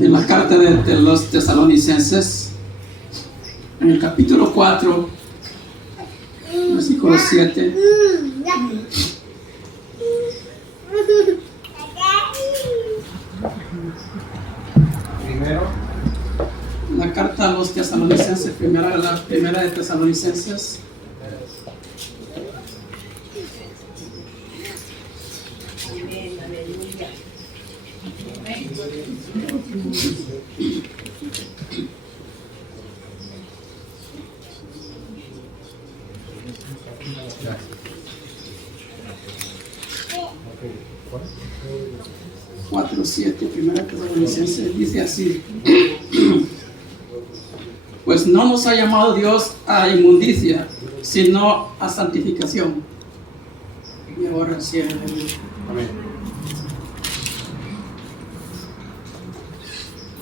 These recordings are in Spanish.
En la carta de los Tesalonicenses, en el capítulo 4, versículo 7. La carta a los Tesalonicenses, la primera de Tesalonicenses. Cuatro, 7, primera Tesalonicenses, dice así: pues no nos ha llamado Dios a inmundicia, sino a santificación. Y ahora sí, amén.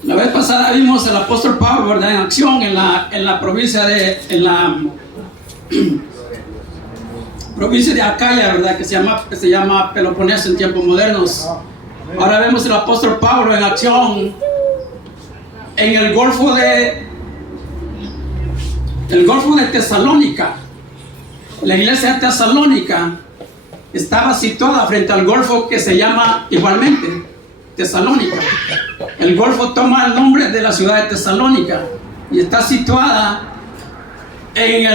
La vez pasada vimos al apóstol Pablo, ¿verdad?, en acción en la provincia de Acaya, ¿verdad?, que se llama Peloponeso en tiempos modernos. Ahora vemos al apóstol Pablo en acción en el Golfo de Tesalónica. La iglesia de Tesalónica estaba situada frente al Golfo que se llama igualmente Tesalónica. El Golfo toma el nombre de la ciudad de Tesalónica y está situada en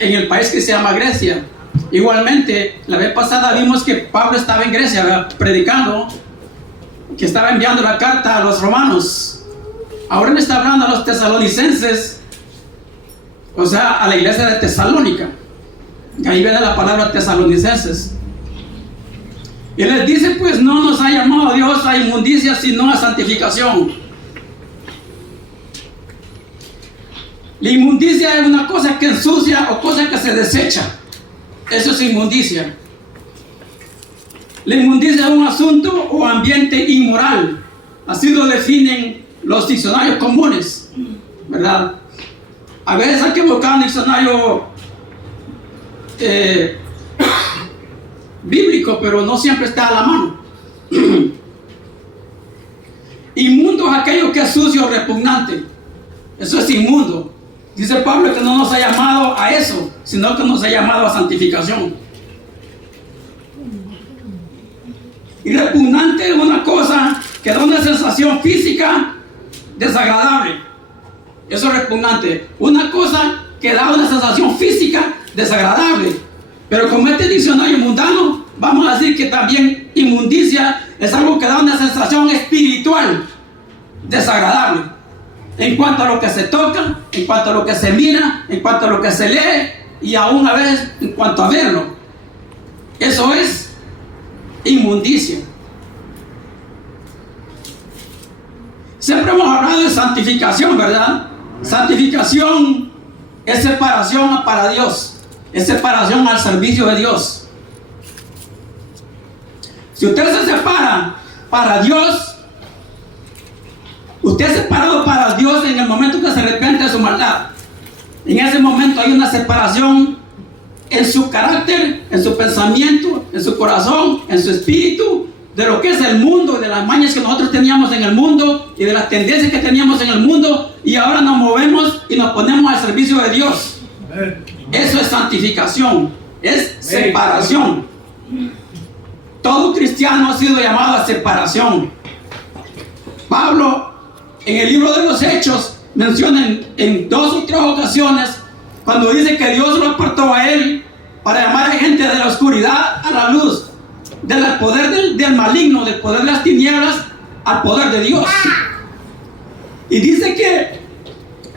el país que se llama Grecia. Igualmente, la vez pasada vimos que Pablo estaba en Grecia, ¿verdad?, predicando, que estaba enviando la carta a los romanos. Ahora le está hablando a los tesalonicenses, o sea, a la iglesia de Tesalónica. Y ahí viene la palabra tesalonicenses. Y les dice, pues no nos ha llamado Dios a inmundicia, sino a santificación. La inmundicia es una cosa que ensucia o cosa que se desecha. Eso es inmundicia. La inmundicia es un asunto o ambiente inmoral. Así lo definen los diccionarios comunes, ¿verdad? A veces hay que buscar un diccionario bíblico, pero no siempre está a la mano. Inmundo es aquello que es sucio o repugnante. Eso es inmundo. Dice Pablo que no nos ha llamado a eso, sino que nos ha llamado a santificación. Y repugnante es una cosa que da una sensación física desagradable. Eso es repugnante. Una cosa que da una sensación física desagradable. Pero como este diccionario mundano, vamos a decir que también inmundicia es algo que da una sensación espiritual desagradable. En cuanto a lo que se toca, en cuanto a lo que se mira, en cuanto a lo que se lee y aún a veces en cuanto a verlo. Eso es inmundicia. Siempre hemos hablado de santificación, ¿verdad? Santificación es separación para Dios, es separación al servicio de Dios. Si usted se separa para Dios, usted es separado para Dios en el momento que se arrepiente de su maldad. En ese momento hay una separación en su carácter, en su pensamiento, en su corazón, en su espíritu, de lo que es el mundo, de las mañas que nosotros teníamos en el mundo y de las tendencias que teníamos en el mundo, y ahora nos movemos y nos ponemos al servicio de Dios. Eso es santificación, es separación. Todo cristiano ha sido llamado a separación. Pablo, en el libro de los Hechos, menciona en 2 o 3 ocasiones cuando dice que Dios lo apartó a él para llamar a gente de la oscuridad a la luz, del poder del maligno, del poder de las tinieblas al poder de Dios. Y dice que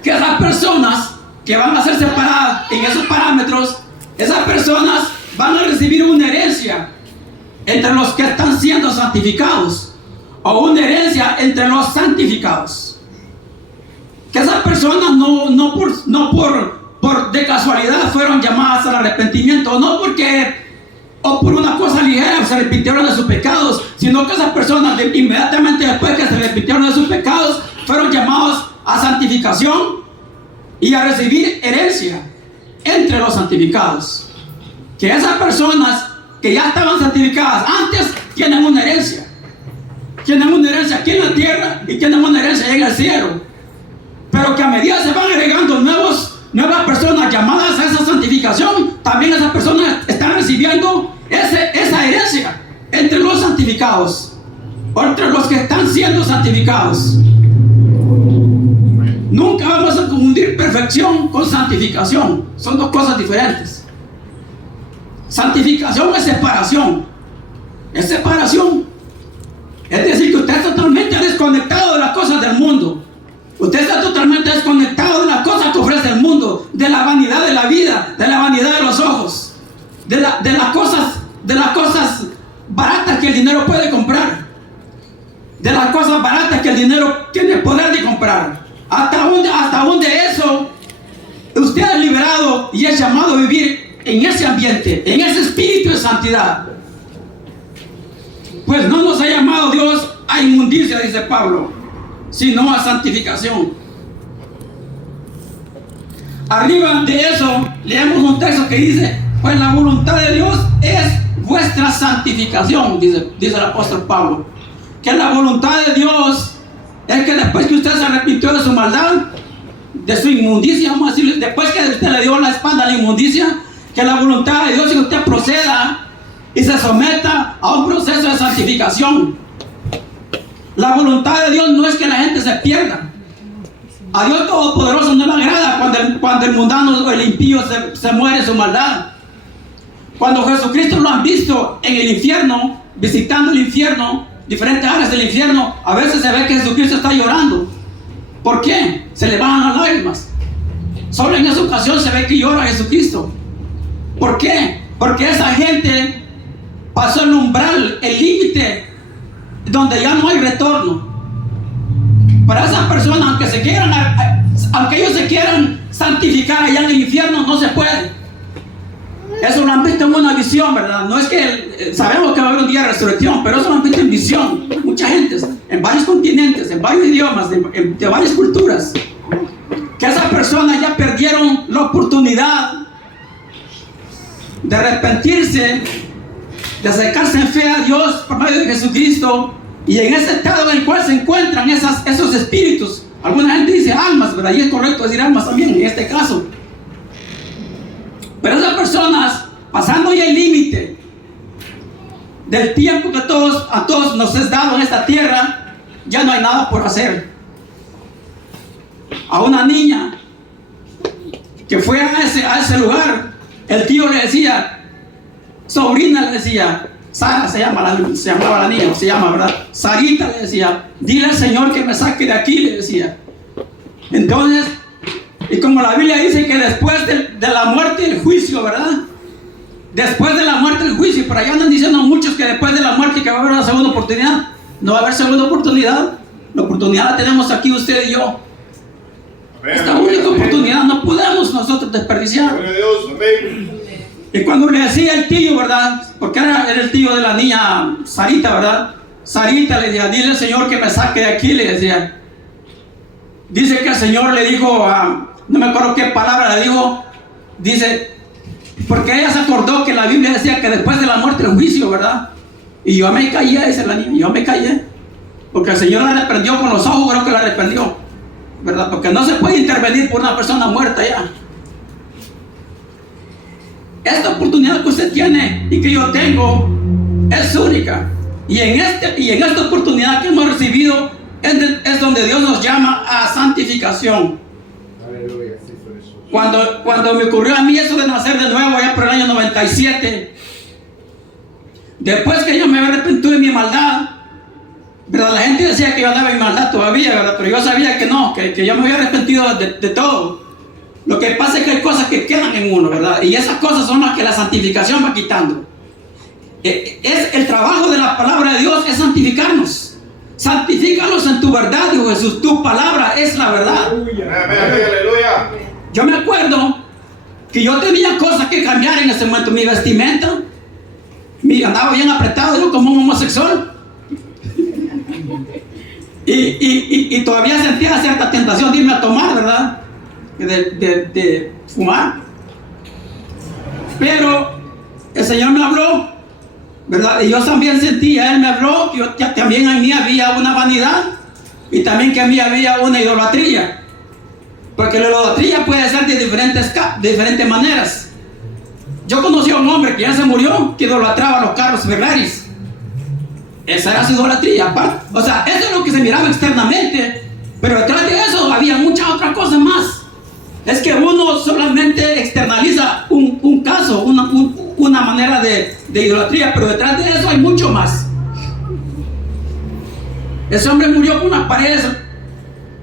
esas personas que van a ser separadas en esos parámetros, esas personas van a recibir una herencia entre los que están siendo santificados, o una herencia entre los santificados. Que esas personas no por de casualidad fueron llamadas al arrepentimiento, no porque o por una cosa ligera se arrepintieron de sus pecados, sino que esas personas inmediatamente después que se arrepintieron de sus pecados fueron llamados a santificación y a recibir herencia. entre los santificados. Que esas personas que ya estaban santificadas antes tienen una herencia. Tienen una herencia aquí en la tierra y tienen una herencia allá en el cielo. Pero que a medida se van agregando nuevas personas llamadas a esa santificación, también esas personas están recibiendo esa herencia entre los santificados, o entre los que están siendo santificados. Nunca vamos a confundir perfección con santificación. Son dos cosas diferentes. Santificación es separación. Es separación. Es decir, que usted está totalmente desconectado de las cosas del mundo. Usted está totalmente desconectado de las cosas que ofrece el mundo, de la vanidad de la vida, de la vanidad de los ojos, de las cosas baratas que el dinero puede comprar, de las cosas baratas que el dinero tiene el poder de comprar. Hasta dónde eso usted es liberado y es llamado a vivir en ese ambiente, en ese espíritu de santidad. Pues no nos ha llamado Dios a inmundicia, dice Pablo, sino a santificación. Arriba de eso leemos un texto que dice: pues la voluntad de Dios es vuestra santificación, dice el apóstol Pablo. Que la voluntad de Dios es que después que usted se arrepintió de su maldad, de su inmundicia, vamos a decir, después que usted le dio la espalda a la inmundicia, que la voluntad de Dios es que usted proceda y se someta a un proceso de santificación. La voluntad de Dios no es que la gente se pierda. A Dios Todopoderoso no le agrada cuando el mundano o el impío se muere en su maldad. Cuando Jesucristo lo han visto en el infierno, visitando el infierno, diferentes áreas del infierno, a veces se ve que Jesucristo está llorando. ¿Por qué? Se le bajan las lágrimas. Solo en esa ocasión se ve que llora Jesucristo. ¿Por qué? Porque esa gente pasó el umbral, el límite, donde ya no hay retorno. Para esas personas, aunque ellos se quieran santificar allá en el infierno, no se puede. Eso lo han visto en una visión, ¿verdad? No es que sabemos que va a haber un día de resurrección, pero eso lo han visto en visión. Mucha gente, en varios continentes, en varios idiomas, de varias culturas. Que esas personas ya perdieron la oportunidad de arrepentirse, de acercarse en fe a Dios por medio de Jesucristo. Y en ese estado en el cual se encuentran esos espíritus, alguna gente dice almas, ¿verdad? Y es correcto decir almas también en este caso. Pero esas personas, pasando ya el límite del tiempo que a todos nos es dado en esta tierra, ya no hay nada por hacer. A una niña que fue a ese lugar, el tío le decía, sobrina le decía, Sara se llamaba la niña, o se llama, ¿verdad? Sarita le decía, dile al Señor que me saque de aquí, le decía. Entonces, y como la Biblia dice que después de la muerte y el juicio, ¿verdad? Después de la muerte y el juicio, por allá andan diciendo muchos que después de la muerte que va a haber una segunda oportunidad. No va a haber segunda oportunidad. La oportunidad la tenemos aquí usted y yo. Esta única oportunidad no podemos nosotros desperdiciar. Y cuando le decía el tío, ¿verdad? Porque era el tío de la niña Sarita, ¿verdad? Sarita le decía, dile al Señor que me saque de aquí, le decía. Dice que el Señor le dijo, no me acuerdo qué palabra le dijo, dice, porque ella se acordó que la Biblia decía que después de la muerte el juicio, ¿verdad? Y yo me callé, dice la niña, yo me callé. Porque el Señor la reprendió con los ojos, creo que la reprendió, ¿verdad? Porque no se puede intervenir por una persona muerta ya. Esta oportunidad que usted tiene y que yo tengo es única. Y en esta oportunidad que hemos recibido es donde Dios nos llama a santificación. Aleluya. Cuando me ocurrió a mí eso de nacer de nuevo, allá por el año 97, después que yo me había arrepentido de mi maldad, ¿verdad? La gente decía que yo andaba en maldad todavía, ¿verdad? Pero yo sabía que no, que yo me había arrepentido de todo. Lo que pasa es que hay cosas que quedan en uno, ¿verdad? Y esas cosas son las que la santificación va quitando. Es el trabajo de la palabra de Dios, es santificarnos. Santifícalos en tu verdad, dijo Jesús. Tu palabra es la verdad. Aleluya. Yo me acuerdo que yo tenía cosas que cambiar en ese momento. Mi vestimenta, andaba bien apretado, yo como un homosexual. Y todavía sentía cierta tentación de irme a tomar, ¿verdad? De fumar. Pero el Señor me habló, ¿verdad? Y yo también sentía, Él me habló, que también en mí había una vanidad y también que en mí había una idolatría. Porque la idolatría puede ser de diferentes maneras. Yo conocí a un hombre que ya se murió, que idolatraba los carros Ferraris. Esa era su idolatría. O sea, eso es lo que se miraba externamente, pero detrás de eso había muchas otras cosas más. Es que uno solamente externaliza un caso, una manera de idolatría, pero detrás de eso hay mucho más. Ese hombre murió con unas paredes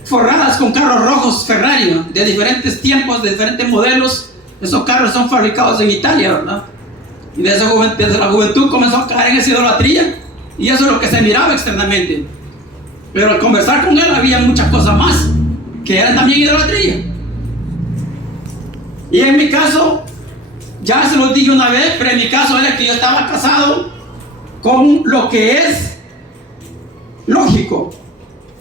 forradas con carros rojos Ferrari, de diferentes tiempos, de diferentes modelos. Esos carros son fabricados en Italia, ¿verdad? Y desde la juventud comenzó a caer en esa idolatría, y eso es lo que se miraba externamente. Pero al conversar con él había muchas cosas más que eran también idolatría. Y en mi caso, ya se lo dije una vez, pero en mi caso era que yo estaba casado con lo que es lógico,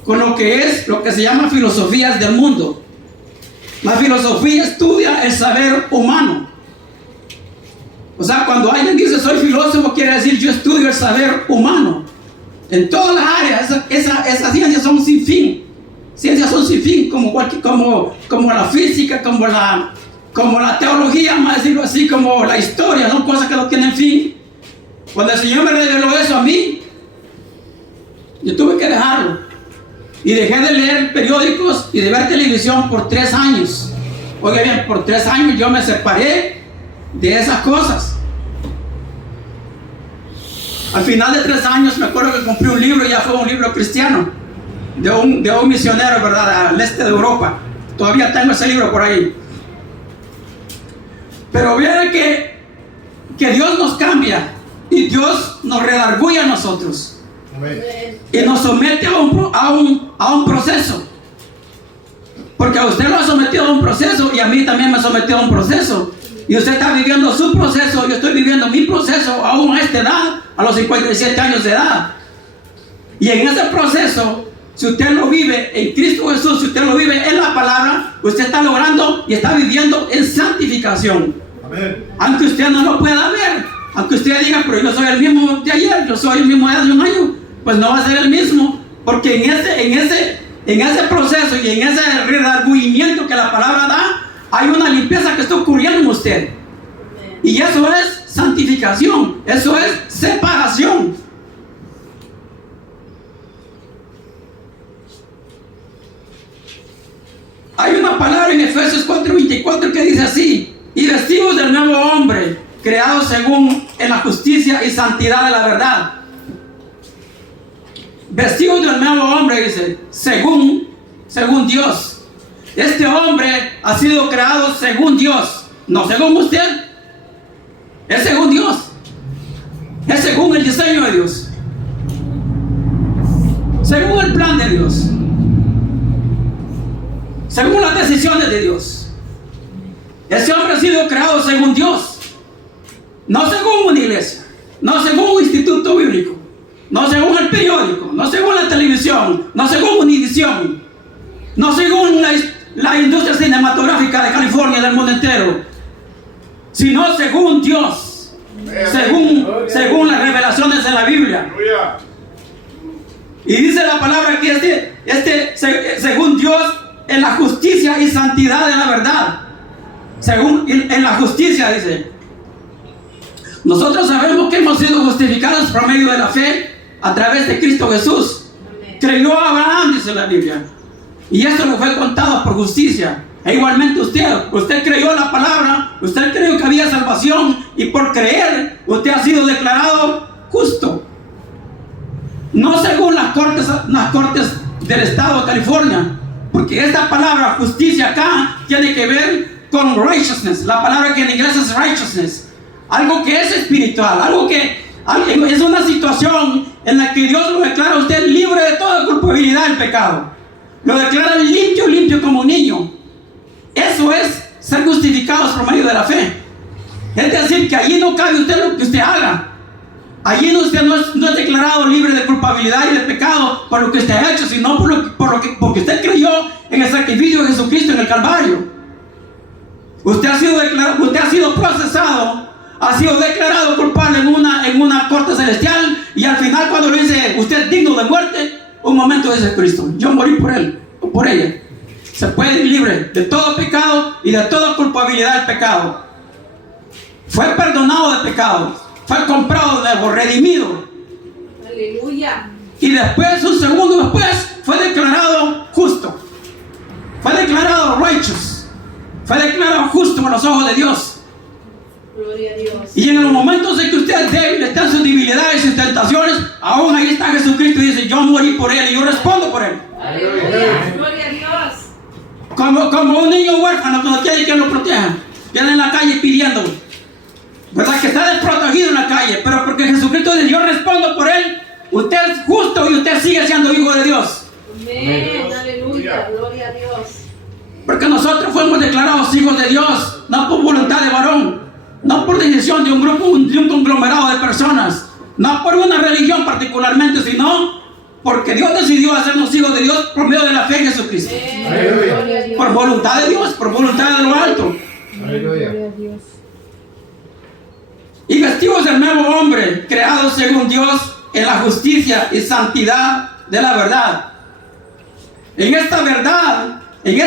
con lo que se llama filosofías del mundo. La filosofía estudia el saber humano. O sea, cuando alguien dice soy filósofo, quiere decir yo estudio el saber humano. En todas las áreas, esas ciencias son sin fin. Ciencias son sin fin, como la física, como la teología, más decirlo así, como la historia, son cosas que no tienen fin. Cuando el Señor me reveló eso a mí, yo tuve que dejarlo. Y dejé de leer periódicos y de ver televisión por 3 años. Oiga bien, por 3 años yo me separé de esas cosas. Al final de 3 años me acuerdo que compré un libro, ya fue un libro cristiano, de un misionero, ¿verdad?, al este de Europa. Todavía tengo ese libro por ahí. Pero vean que Dios nos cambia y Dios nos redarguye a nosotros. Amén. Y nos somete a un proceso. Porque a usted lo ha sometido a un proceso y a mí también me ha sometido a un proceso. Y usted está viviendo su proceso, yo estoy viviendo mi proceso aún a esta edad, a los 57 años de edad. Y en ese proceso, si usted lo vive en Cristo Jesús, si usted lo vive en la palabra, usted está logrando y está viviendo en santificación. Amén. Aunque usted no lo pueda ver, aunque usted diga, pero yo soy el mismo de ayer, yo soy el mismo de hace un año, pues no va a ser el mismo, porque en ese proceso y en ese redargüimiento que la palabra da, hay una limpieza que está ocurriendo en usted. Y eso es santificación, eso es separación. Hay una palabra en Efesios 4:24 que dice así: y vestidos del nuevo hombre, creado según en la justicia y santidad de la verdad. Vestidos del nuevo hombre, dice, según Dios. Este hombre ha sido creado según Dios, no según usted. Es según Dios. Es según el diseño de Dios. Según el plan de Dios. Según las decisiones de Dios. Ese hombre ha sido creado según Dios. No según una iglesia. No según un instituto bíblico. No según el periódico. No según la televisión. No según Univisión. No según la industria cinematográfica de California y del mundo entero. Sino según Dios. Según las revelaciones de la Biblia. Y dice la palabra que según Dios, en la justicia y santidad de la verdad. En la justicia, dice. Nosotros sabemos que hemos sido justificados por medio de la fe a través de Cristo Jesús. Creyó Abraham, dice la Biblia, y esto le fue contado por justicia. E igualmente usted creyó la palabra, usted creyó que había salvación, y por creer usted ha sido declarado justo. No según las cortes del estado de California, porque esta palabra justicia acá tiene que ver con righteousness. La palabra que en inglés es righteousness, algo que es espiritual, algo que es una situación en la que Dios lo declara a usted libre de toda culpabilidad del pecado. Lo declara limpio como un niño. Eso es ser justificados por medio de la fe. Es decir, que allí no cabe usted lo que usted haga. Allí usted no es declarado libre de culpabilidad y de pecado por lo que usted ha hecho, sino porque usted creyó en el sacrificio de Jesucristo en el Calvario. Usted ha sido procesado, ha sido declarado culpable en una corte celestial, y al final cuando le dice usted es digno de muerte, un momento dice Cristo, yo morí por él o por ella. Se puede ir libre de todo pecado y de toda culpabilidad del pecado. Fue perdonado de pecado, fue comprado de nuevo, redimido. Aleluya. Y después, un segundo después, fue declarado justo. Fue declarado righteous. Fue declarado justo en los ojos de Dios. Gloria a Dios. Y en los momentos en que usted es débil, está en sus debilidades y sus tentaciones, aún ahí está Jesucristo y dice, yo morí por él y yo respondo por él. Aleluya. Gloria a Dios. Como un niño huérfano que no tiene quien lo proteja, viene en la calle pidiendo, ¿verdad? Que está desprotegido en la calle, pero porque Jesucristo dice, yo respondo por él, usted es justo y usted sigue siendo hijo de Dios. Amén. Aleluya. Gloria a Dios. Porque nosotros fuimos declarados hijos de Dios, no por voluntad de varón, no por decisión de un grupo, de un conglomerado de personas, no por una religión particularmente, sino porque Dios decidió hacernos hijos de Dios por medio de la fe en Jesucristo. Aleluya. Por voluntad de Dios, por voluntad de lo alto. Aleluya. Gloria a Dios. Y vestimos del nuevo hombre, creado según Dios en la justicia y santidad de la verdad. En esta verdad, en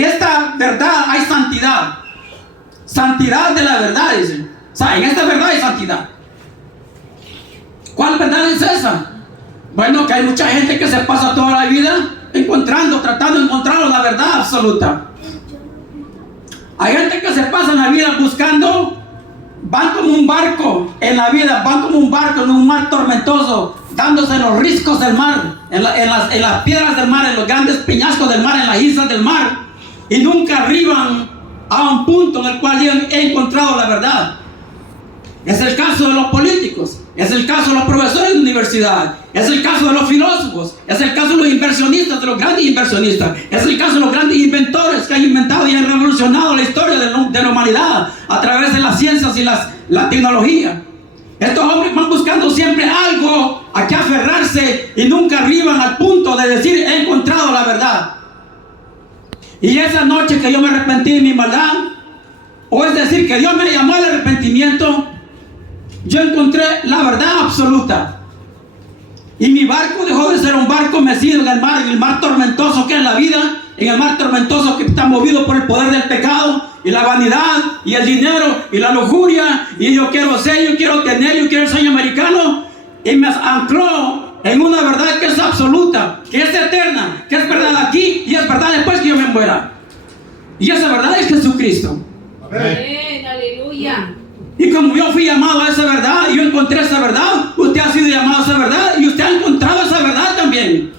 esta verdad hay santidad. Santidad de la verdad, dice. O sea, en esta verdad hay santidad. ¿Cuál verdad es esa? Bueno, que hay mucha gente que se pasa toda la vida tratando de encontrar la verdad absoluta. Hay gente que se pasa en la vida buscando, van como un barco en la vida, van como un barco en un mar tormentoso, dándose en los riscos del mar, en las piedras del mar, en los grandes peñascos del mar, en las islas del mar, y nunca arriban a un punto en el cual han encontrado la verdad. Es el caso de los políticos, es el caso de los profesores de universidad, es el caso de los filósofos, es el caso de los inversionistas, de los grandes inversionistas, es el caso de los grandes inventores que han inventado y han revolucionado la historia de la humanidad a través de las ciencias y la tecnología. Estos hombres van buscando siempre algo a que aferrarse y nunca arriban al punto de decir he encontrado la verdad. Y esa noche que yo me arrepentí de mi maldad, o es decir, que Dios me llamó al arrepentimiento, yo encontré la verdad absoluta. Y mi barco dejó de ser un barco mecido en el mar tormentoso que es la vida, en el mar tormentoso que está movido por el poder del pecado y la vanidad y el dinero y la lujuria, y yo quiero ser, yo quiero tener, yo quiero el sueño americano, y me ancló en una verdad que es absoluta, que es eterna, que es verdad aquí y es verdad después que yo me muera. Y esa verdad es Jesucristo. Amén. Aleluya. Y como yo fui llamado a esa verdad, y yo encontré esa verdad, usted ha sido llamado a esa verdad y usted ha encontrado esa verdad también.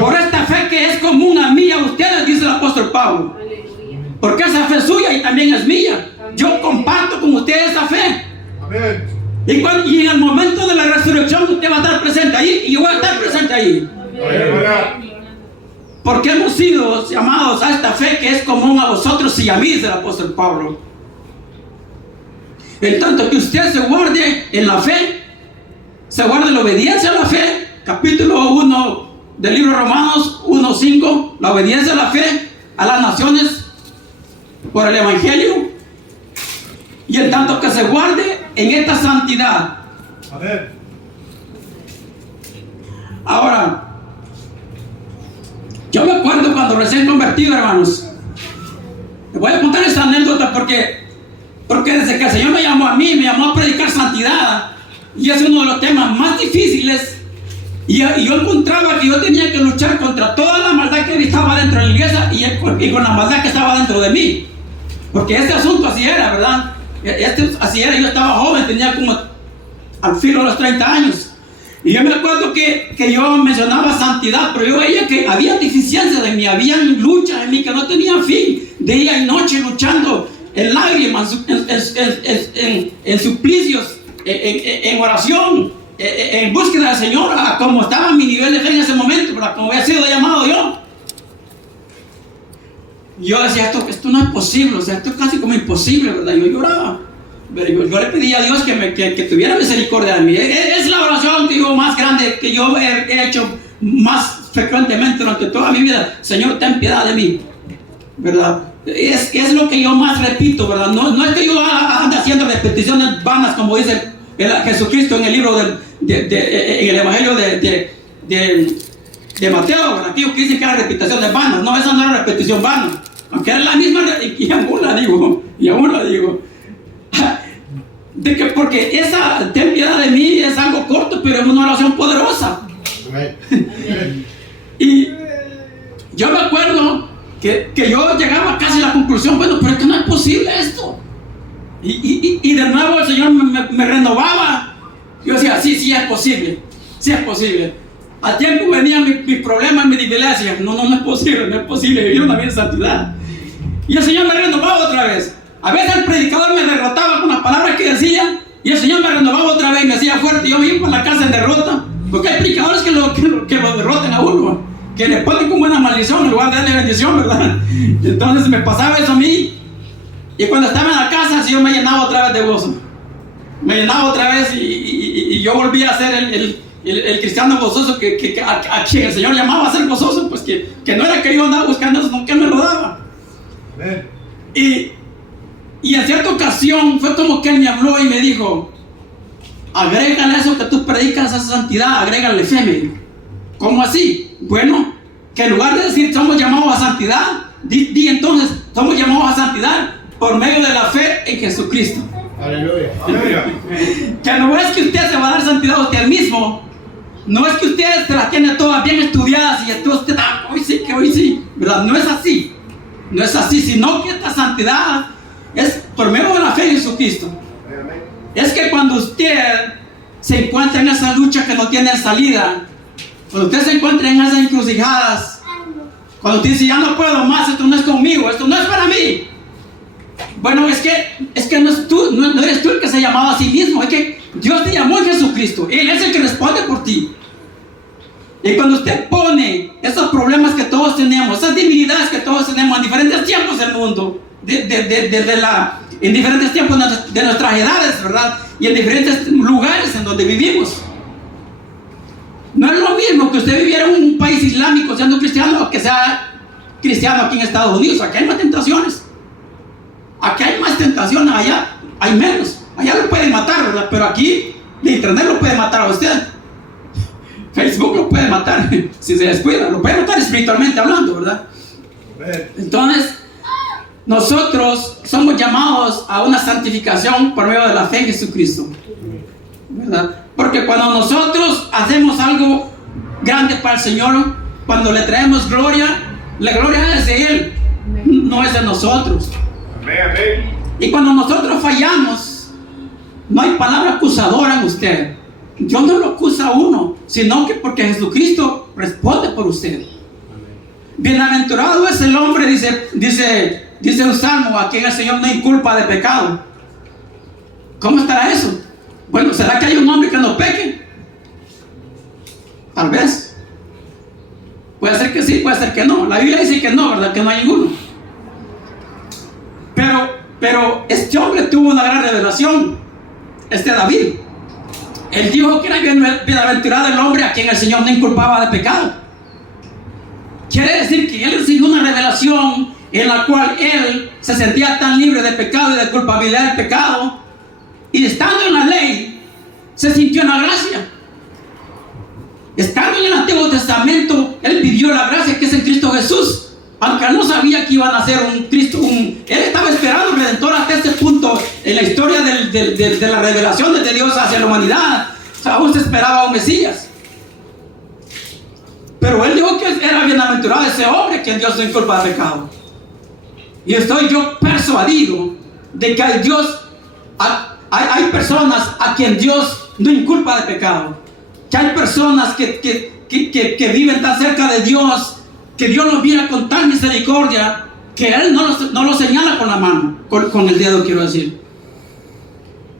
Por esta fe que es común a mí y a ustedes, dice el apóstol Pablo. Aleluya. Porque esa fe es suya y también es mía. Yo comparto con ustedes esa fe. Amén. Y en el momento de la resurrección usted va a estar presente ahí y yo voy a estar presente ahí. Amén. Porque hemos sido llamados a esta fe que es común a vosotros y a mí, dice el apóstol Pablo. En tanto que usted se guarde en la fe, se guarde en la obediencia a la fe, capítulo 1 del libro de Romanos 1:5, la obediencia a la fe a las naciones por el Evangelio, y en tanto que se guarde en esta santidad. Amén. Ahora, yo me acuerdo cuando recién convertido, hermanos. Les voy a contar esta anécdota porque desde que el Señor me llamó a mí, me llamó a predicar santidad, y es uno de los temas más difíciles, y yo encontraba que yo tenía que luchar contra toda la maldad que estaba dentro de la iglesia y con la maldad que estaba dentro de mí, porque este asunto así era, ¿verdad? Así era, yo estaba joven, tenía como al filo de los 30 años, y yo me acuerdo que yo mencionaba santidad, pero yo veía que había deficiencias en mí, había luchas en mí que no tenían fin, día y noche luchando en lágrimas, en suplicios, en oración, en búsqueda del Señor, a como estaba mi nivel de fe en ese momento, pero como había sido llamado yo. Yo decía, esto no es posible, o sea, esto es casi como imposible, ¿verdad? Yo lloraba, pero yo le pedía a Dios que tuviera misericordia de mí. Es la oración que yo más grande, que yo he hecho más frecuentemente durante toda mi vida. Señor, ten piedad de mí, ¿verdad? es lo que yo más repito, ¿verdad? No es que yo ande haciendo repeticiones vanas, como dice Jesucristo en el libro en el Evangelio de Mateo, ¿verdad? Aquellos que dicen que eran repeticiones vanas. No, esa no era repetición vana, aunque era la misma, y aún la digo. De que porque esa ten piedad de mí es algo corto, pero es una oración poderosa. Y yo me acuerdo que yo llegaba casi a la conclusión, bueno, pero es que no es posible esto. Y de nuevo el Señor me renovaba. Yo decía, sí es posible, sí es posible. Al tiempo venían mis problemas, mis debilidades. No es posible vivir una vida en santidad. Y el Señor me renovaba otra vez. A veces el predicador me derrotaba con las palabras que decía, y el Señor me renovaba otra vez y me hacía fuerte. Yo me iba para la casa en derrota, porque hay predicadores que lo derroten a uno, que le ponen como una maldición en lugar de darle bendición, ¿verdad? Entonces me pasaba eso a mí, y cuando estaba en la casa, el Señor me llenaba otra vez de gozo. Me llenaba otra vez y yo volvía a ser el cristiano gozoso a quien el Señor llamaba a ser gozoso, pues que no era que yo andaba buscando eso, sino que Él me lo daba. Y en cierta ocasión fue como que Él me habló y me dijo, agrégale a eso que tú predicas, a esa santidad, agrégale fe, me dijo. ¿Cómo así? Bueno, que en lugar de decir somos llamados a santidad, di entonces, somos llamados a santidad por medio de la fe en Jesucristo. Aleluya. Que no es que usted se va a dar santidad a usted mismo, no es que usted se las tiene todas bien estudiadas y entonces usted, hoy sí, ¿verdad? No es así, sino que esta santidad es por medio de la fe en Jesucristo. Es que cuando usted se encuentra en esa lucha que no tiene salida, cuando usted se encuentra en esas encrucijadas, cuando usted dice ya no puedo más, esto no es conmigo, esto no es para mí. Bueno, es que no eres tú el que se ha llamado a sí mismo, es que Dios te llamó en Jesucristo, Él es el que responde por ti. Y cuando usted pone esos problemas que todos tenemos, esas debilidades que todos tenemos en diferentes tiempos del mundo, en diferentes tiempos de nuestras edades, ¿verdad? Y en diferentes lugares en donde vivimos. No es lo mismo que usted viviera en un país islámico siendo cristiano o que sea cristiano aquí en Estados Unidos. Aquí hay más tentaciones. Aquí hay más tentaciones, allá hay menos. Allá lo pueden matar, ¿verdad? Pero aquí de internet lo puede matar a usted. Facebook lo puede matar si se descuida. Lo puede matar espiritualmente hablando, ¿verdad? Entonces, nosotros somos llamados a una santificación por medio de la fe en Jesucristo, ¿verdad? Porque cuando nosotros hacemos algo grande para el Señor, cuando le traemos gloria, la gloria es de Él, no es de nosotros. Y cuando nosotros fallamos, no hay palabra acusadora en usted. Dios no lo acusa a uno, sino que porque Jesucristo responde por usted. Bienaventurado es el hombre, dice un salmo, a quien el Señor no inculpa de pecado. ¿Cómo estará eso? Bueno, ¿será que hay un hombre que no peque? Tal vez. Puede ser que sí, puede ser que no. La Biblia dice que no, ¿verdad? Que no hay ninguno. Pero este hombre tuvo una gran revelación, David. Él dijo que era bienaventurado el hombre a quien el Señor no inculpaba de pecado. Quiere decir que él recibió una revelación en la cual él se sentía tan libre de pecado y de culpabilidad del pecado, y estando en la ley se sintió en la gracia. Estando en el Antiguo Testamento, él vivió la gracia que es en Cristo Jesús, aunque él no sabía que iban a ser un Cristo. Él estaba esperando un redentor hasta este punto en la historia de la revelación de Dios hacia la humanidad. Aún se esperaba un Mesías, pero él dijo que era bienaventurado ese hombre que Dios no inculpa de pecado. Y estoy yo persuadido de que hay personas a quien Dios no inculpa de pecado, que hay personas que viven tan cerca de Dios, que Dios los mira con tal misericordia, que Él no los señala con la mano, con el dedo, quiero decir.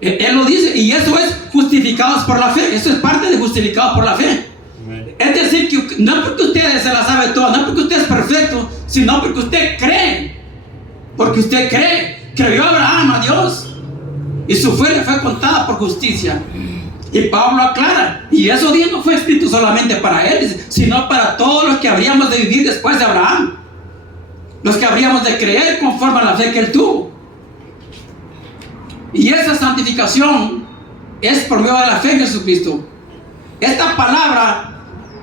Él lo dice, y eso es justificados por la fe. Eso es parte de justificados por la fe. Es decir, que no porque usted se la sabe toda, no porque usted es perfecto, sino porque usted cree. Porque usted creyó Abraham a Dios, y su fe le fue contada por justicia. Y Pablo aclara, y eso día no fue escrito solamente para él, sino para todos los que habríamos de vivir después de Abraham. los que habríamos de creer conforme a la fe que Él tuvo. Y esa santificación es por medio de la fe en Jesucristo. Esta palabra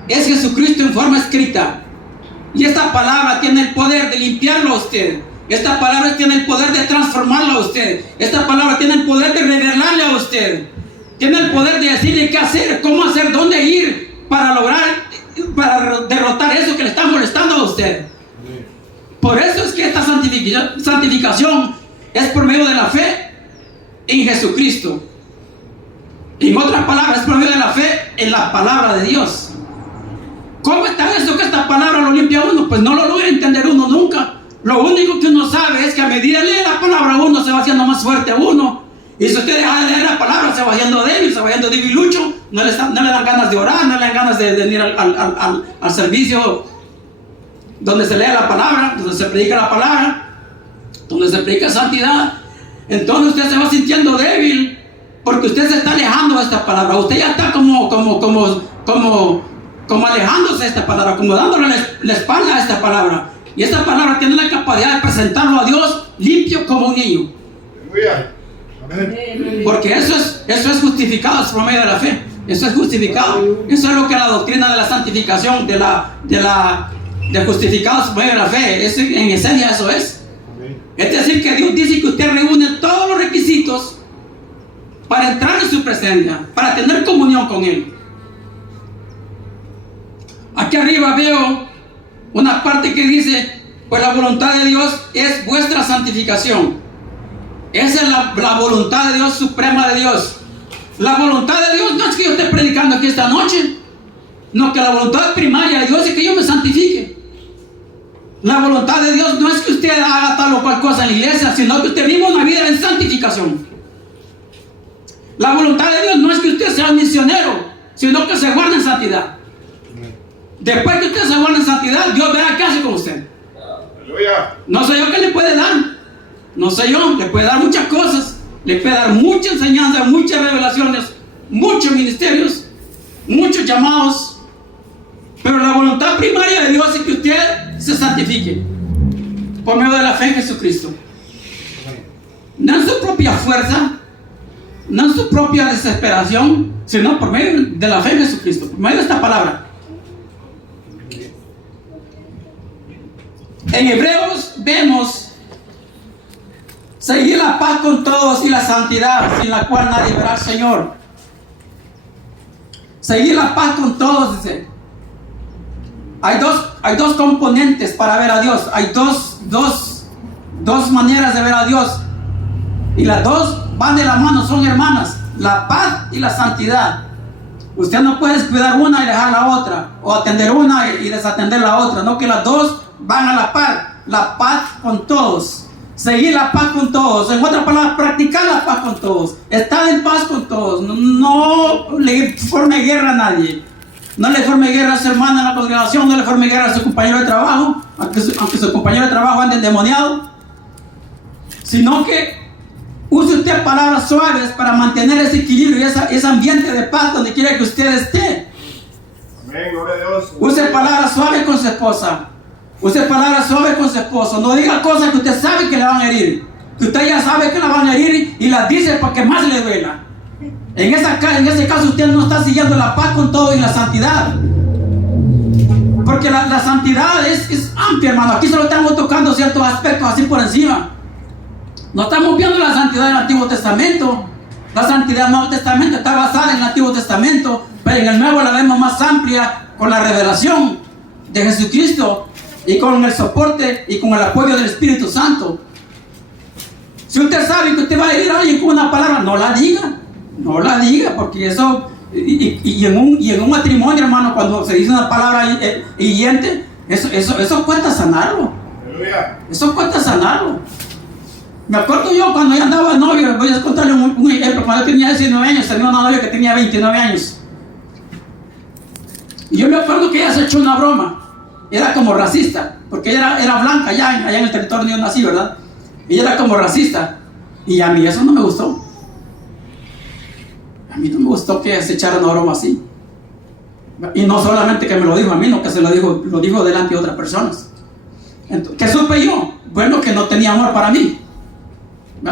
es Jesucristo en forma escrita. Y esta palabra tiene el poder de limpiarlo a usted. Esta palabra tiene el poder de transformarlo a usted. Esta palabra tiene el poder de revelarle a usted. Tiene el poder de decirle qué hacer, cómo hacer, dónde ir para derrotar eso que le está molestando a usted. Por eso es que esta santificación es por medio de la fe en Jesucristo. En otras palabras, es por medio de la fe en la palabra de Dios. ¿Cómo está eso que esta palabra lo limpia a uno? Pues no lo logra entender uno nunca. Lo único que uno sabe es que a medida que lee la palabra uno se va haciendo más fuerte a uno. Y si usted deja de leer la palabra se va haciendo débil, se va haciendo debilucho. No le dan ganas de orar, no le dan ganas de venir al servicio donde se lee la palabra, donde se predica la palabra, donde se predica santidad. Entonces usted se va sintiendo débil porque usted se está alejando de esta palabra. Usted ya está como alejándose de esta palabra, como dándole la espalda a esta palabra. Y esta palabra tiene la capacidad de presentarlo a Dios limpio como un niño. Porque eso es justificado por medio de la fe. Eso es justificado. Eso es lo que la doctrina de la santificación, de justificados por medio de la fe, en esencia eso es. Es decir, que Dios dice que usted reúne todos los requisitos para entrar en su presencia, para tener comunión con Él. Aquí arriba veo una parte que dice, pues la voluntad de Dios es vuestra santificación. Esa es la voluntad de Dios, suprema de Dios. La voluntad de Dios no es que yo esté predicando aquí esta noche, no, que la voluntad primaria de Dios es que yo me santifique. La voluntad de Dios no es que usted haga tal o cual cosa en la iglesia, sino que usted viva una vida en santificación. La voluntad de Dios no es que usted sea un misionero, sino que se guarde en santidad. Después que usted se guarde en santidad, Dios verá qué hace con usted. Aleluya. No sé yo qué le puede dar. No sé yo, le puede dar muchas cosas. Le puede dar mucha enseñanza, muchas revelaciones, muchos ministerios, muchos llamados. Pero la voluntad primaria de Dios es que usted se santifique por medio de la fe en Jesucristo. No en su propia fuerza, no en su propia desesperación, sino por medio de la fe en Jesucristo, por medio de esta palabra. En Hebreos vemos seguir la paz con todos y la santidad, sin la cual nadie verá al Señor. Seguir la paz con todos, dice. Hay dos componentes para ver a Dios. Hay dos maneras de ver a Dios. Y las dos van de la mano, son hermanas. La paz y la santidad. Usted no puede descuidar una y dejar la otra. O atender una y desatender la otra. No, que las dos van a la par. La paz con todos. Seguir la paz con todos. En otras palabras, practicar la paz con todos. Estar en paz con todos. No le forme guerra a nadie. No le forme guerra a su hermana en la congregación. No le forme guerra a su compañero de trabajo. Aunque su compañero de trabajo ande endemoniado. Sino que use usted palabras suaves para mantener ese equilibrio y ese ambiente de paz donde quiera que usted esté. Amén, gloria a Dios. Use palabras suaves con su esposa. Use palabras suaves con su esposo. No diga cosas que usted sabe que le van a herir. Que usted ya sabe que la van a herir y las dice porque más le duela. En ese caso usted no está siguiendo la paz con todo y la santidad. Porque la santidad es amplia, hermano. Aquí solo estamos tocando ciertos aspectos así por encima. No estamos viendo la santidad del Antiguo Testamento. La santidad del Nuevo Testamento está basada en el Antiguo Testamento, pero en el Nuevo la vemos más amplia con la revelación de Jesucristo y con el soporte y con el apoyo del Espíritu Santo. Si usted sabe que usted va a herir a alguien con una palabra, no la diga. No la diga, porque eso, y en un matrimonio, hermano, cuando se dice una palabra hiriente, eso cuesta sanarlo. Aleluya. Eso cuesta sanarlo. Me acuerdo yo cuando yo andaba de novio, voy a contarle un ejemplo. Cuando yo tenía 19 años, tenía una novia que tenía 29 años. Y yo me acuerdo que ella se echó una broma. Era como racista, porque ella era blanca allá en el territorio donde yo nací, ¿verdad? Ella era como racista. Y a mí eso no me gustó. A mí no me gustó que se echara una broma así. Y no solamente que me lo dijo a mí, no que se lo dijo delante de otras personas. Entonces, ¿qué supe yo? Bueno, que no tenía amor para mí.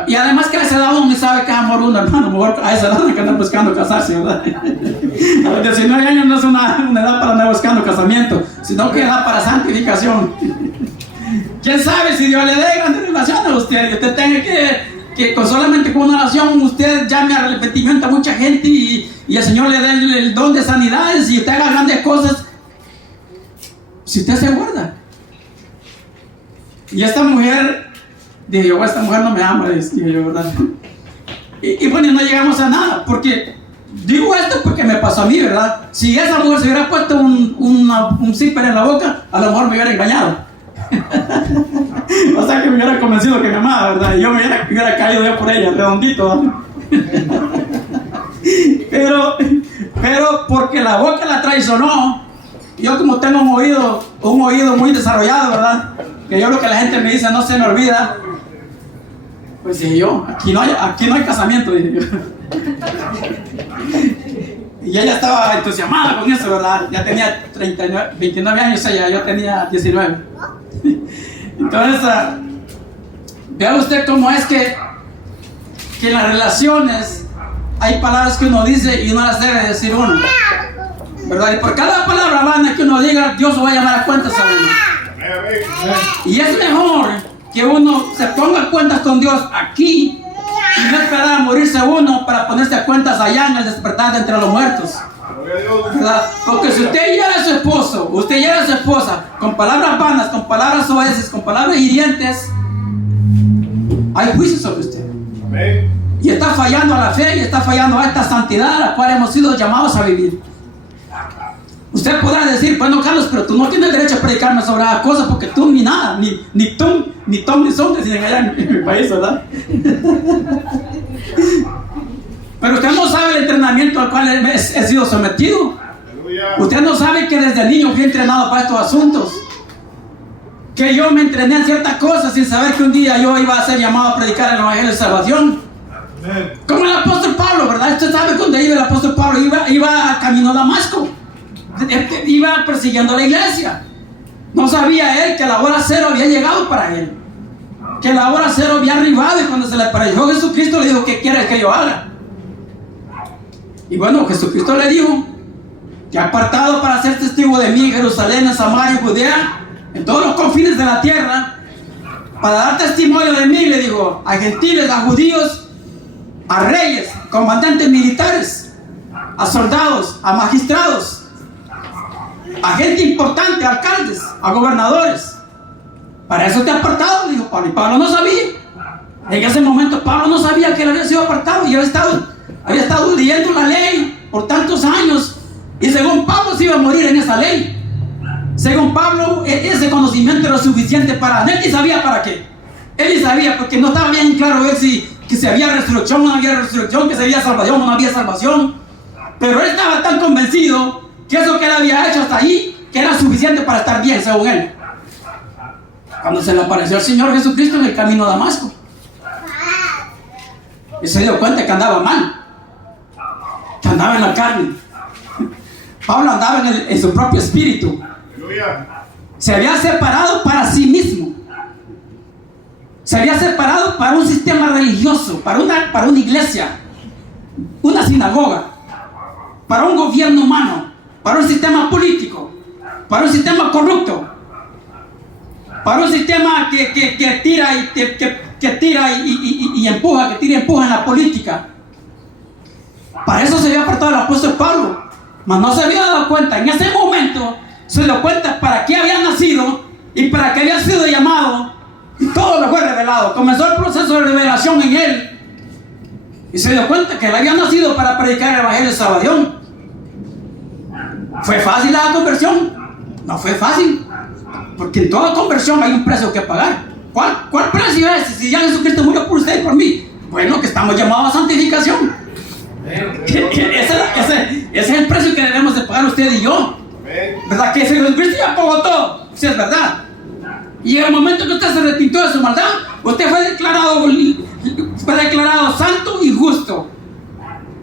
Y además que a esa edad uno ni sabe qué es amor uno, hermano. Mejor a esa edad hay que andar buscando casarse, ¿verdad? A los 19 años no es una edad para andar buscando casamiento, sino que es edad para santificación. ¿Quién sabe si Dios le dé grandes relaciones a usted? Y usted tenga que solamente con una oración usted llame al arrepentimiento a mucha gente y el Señor le dé el don de sanidades y usted haga grandes cosas. Si usted se guarda. Y esta mujer, dije yo, esta mujer no me ama, dije yo, ¿verdad? Y bueno, no llegamos a nada, porque digo esto porque me pasó a mí, ¿verdad? Si esa mujer se hubiera puesto un zipper en la boca, a lo mejor me hubiera engañado. O sea que me hubiera convencido que me amaba, ¿verdad? Y yo me hubiera caído yo por ella, redondito, ¿verdad? Pero porque la boca la traicionó, yo como tengo un oído muy desarrollado, ¿verdad? Que yo lo que la gente me dice no se me olvida. Pues dije yo, aquí no hay casamiento, dije yo. Y ella estaba entusiasmada con eso, ¿verdad? Ya tenía 29 años ella, yo tenía 19. Entonces, vea usted cómo es que en las relaciones hay palabras que uno dice y no las debe decir uno, ¿verdad? Y por cada palabra vana que uno diga, Dios lo va a llamar a cuentas a uno. Y es mejor que uno se ponga a cuentas con Dios aquí y no esperar a morirse uno para ponerse a cuentas allá en el despertar de entre los muertos, ¿verdad? Porque si usted hiera a su esposo, usted hiera a su esposa con palabras vanas, con palabras soeces, con palabras hirientes, hay juicio sobre usted. Y está fallando a la fe y está fallando a esta santidad a la cual hemos sido llamados a vivir. Usted podrá decir, bueno, Carlos, pero tú no tienes derecho a predicarme sobre las cosas porque tú ni nada, ni tom, ni son, deciden allá en mi país, ¿verdad? Pero usted no sabe el entrenamiento al cual he sido sometido. Usted no sabe que desde niño fui entrenado para estos asuntos. Que yo me entrené en ciertas cosas sin saber que un día yo iba a ser llamado a predicar el Evangelio de Salvación. Como el apóstol Pablo, ¿verdad? Usted sabe que donde iba el apóstol Pablo, iba camino a Damasco. Iba persiguiendo a la iglesia. No sabía él que la hora cero había llegado para él, que la hora cero había arribado, y cuando se le apareció Jesucristo le dijo, ¿qué quieres que yo haga? Y bueno, Jesucristo le dijo, te ha apartado para ser testigo de mí en Jerusalén, en Samaria, en Judea, en todos los confines de la tierra, para dar testimonio de mí, le dijo, a gentiles, a judíos, a reyes, comandantes militares, a soldados, a magistrados, a gente importante, a alcaldes, a gobernadores. Para eso te ha apartado, dijo Pablo. Y Pablo no sabía. En ese momento Pablo no sabía que él había sido apartado. Y había estado leyendo la ley por tantos años. Y según Pablo se iba a morir en esa ley. Según Pablo, ese conocimiento era suficiente para él. Ni sabía para qué. Él ni sabía, porque no estaba bien claro ver que si había resurrección o no había resurrección, que si había salvación o no había salvación. Pero él estaba tan convencido que eso que él había hecho hasta ahí, que era suficiente para estar bien, según él. Cuando se le apareció el Señor Jesucristo en el camino a Damasco, y se dio cuenta que andaba mal, que andaba en la carne. Pablo andaba en su propio espíritu. Se había separado para sí mismo. Se había separado para un sistema religioso, para una iglesia, una sinagoga, para un gobierno humano, para un sistema político, para un sistema corrupto, para un sistema que tira y empuja, que tira y empuja en la política. Para eso se había apartado el apóstol Pablo, mas no se había dado cuenta. En ese momento se dio cuenta para qué había nacido y para qué había sido llamado, y todo lo fue revelado. Comenzó el proceso de revelación en él y se dio cuenta que él había nacido para predicar el Evangelio de Salvación. ¿Fue fácil la conversión? No fue fácil, porque en toda conversión hay un precio que pagar. ¿Cuál precio es? Si ya Jesucristo murió por usted y por mí. Bueno, que estamos llamados a santificación. Ese es el precio que debemos de pagar usted y yo, ¿verdad? Que Jesucristo ya pagó todo, si es verdad. Y en el momento que usted se arrepintió de su maldad, usted fue declarado santo y justo.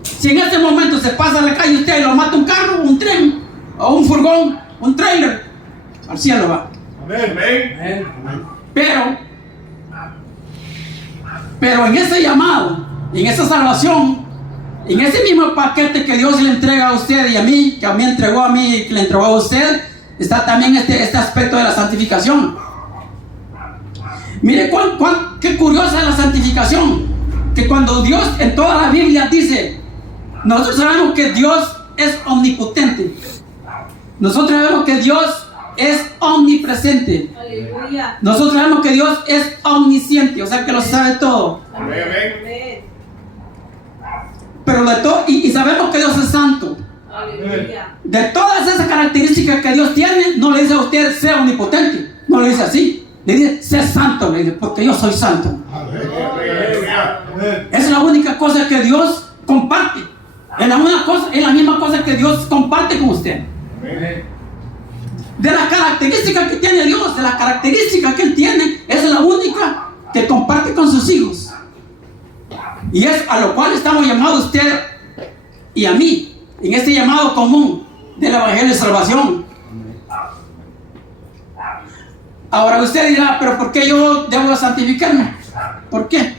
Si en este momento se pasa a la calle usted y lo mata un carro, un tren, o un furgón, un trailer, al cielo va. Amén. Pero en ese llamado, en esa salvación, en ese mismo paquete que Dios le entrega a usted y a mí, que a mí entregó a mí y que le entregó a usted, está también este aspecto de la santificación. Mire qué curiosa es la santificación, que cuando Dios en toda la Biblia dice, nosotros sabemos que Dios es omnipotente, nosotros sabemos que Dios es omnipresente, Aleluya. nosotros sabemos que Dios es omnisciente, o sea que lo sabe todo. Amén. Amén. Pero de todo, y sabemos que Dios es santo. Aleluya. De todas esas características que Dios tiene, no le dice a usted sea omnipotente, no le dice así, le dice sea santo, le dice, porque yo soy santo. Aleluya. Esa es la única cosa que Dios comparte. Es la misma cosa que Dios comparte con usted. De las características que tiene Dios, de las características que Él tiene, esa es la única que comparte con sus hijos. Y es a lo cual estamos llamados usted y a mí, en este llamado común del Evangelio de Salvación. Ahora usted dirá, pero ¿por qué yo debo santificarme? ¿Por qué?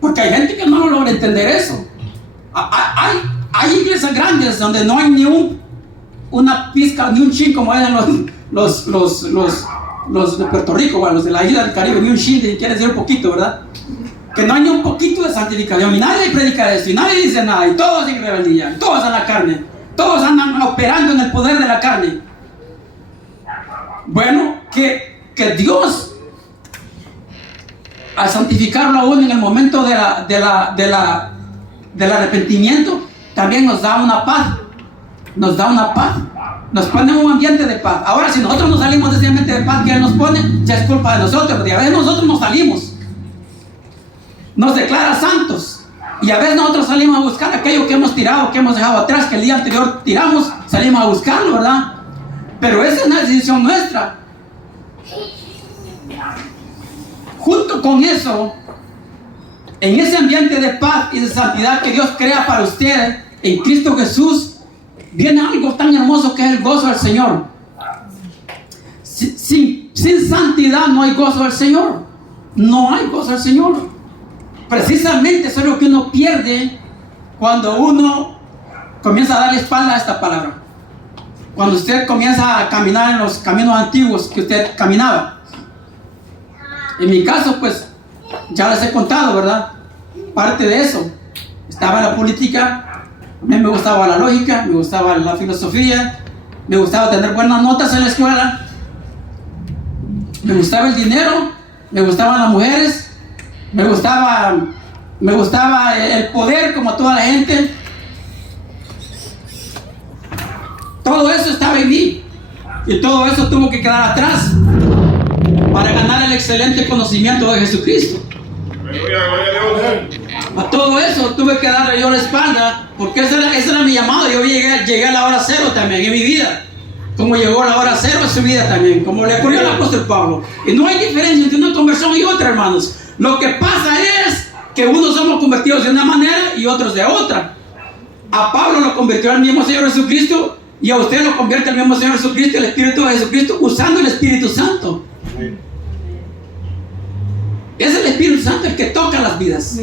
Porque hay gente que no logra entender eso. Hay iglesias grandes donde no hay ni una pizca, ni un chin como eran los de Puerto Rico, bueno, los de la isla del Caribe, ni un chin, quiere decir un poquito, ¿verdad? Que no hay ni un poquito de santificación, y nadie predica eso, y nadie dice nada, y todos en rebeldía, y todos en la carne, todos andan operando en el poder de la carne. Bueno, que Dios, al santificarlo aún en el momento del arrepentimiento, también nos da una paz, nos pone en un ambiente de paz. Ahora, si nosotros no salimos de ese ambiente de paz que Él nos pone, ya es culpa de nosotros, porque a veces nosotros no salimos. Nos declara santos, y a veces nosotros salimos a buscar aquello que hemos tirado, que hemos dejado atrás, que el día anterior tiramos, salimos a buscarlo, ¿verdad? Pero esa es una decisión nuestra. Junto con eso, en ese ambiente de paz y de santidad que Dios crea para usted en Cristo Jesús, viene algo tan hermoso que es el gozo del Señor. Sin santidad no hay gozo del Señor. No hay gozo del Señor. Precisamente eso es lo que uno pierde cuando uno comienza a darle espalda a esta palabra. Cuando usted comienza a caminar en los caminos antiguos que usted caminaba. En mi caso, pues, ya les he contado, ¿verdad? Parte de eso. Estaba en la política, a mí me gustaba la lógica, me gustaba la filosofía, me gustaba tener buenas notas en la escuela, me gustaba el dinero, me gustaban las mujeres, me gustaba el poder como toda la gente. Todo eso estaba en mí, y todo eso tuvo que quedar atrás para ganar el excelente conocimiento de Jesucristo. Aleluya, gloria a Dios. A todo eso tuve que darle yo la espalda, porque ese era mi llamado. Yo llegué a la hora cero también en mi vida, como llegó la hora cero en su vida también, como le ocurrió al apóstol Pablo. Y no hay diferencia entre una conversión y otra, hermanos. Lo que pasa es que unos somos convertidos de una manera y otros de otra. A Pablo lo convirtió al mismo Señor Jesucristo, y a usted lo convierte al mismo Señor Jesucristo, el Espíritu de Jesucristo, usando el Espíritu Santo. Es el Espíritu Santo el que toca las vidas.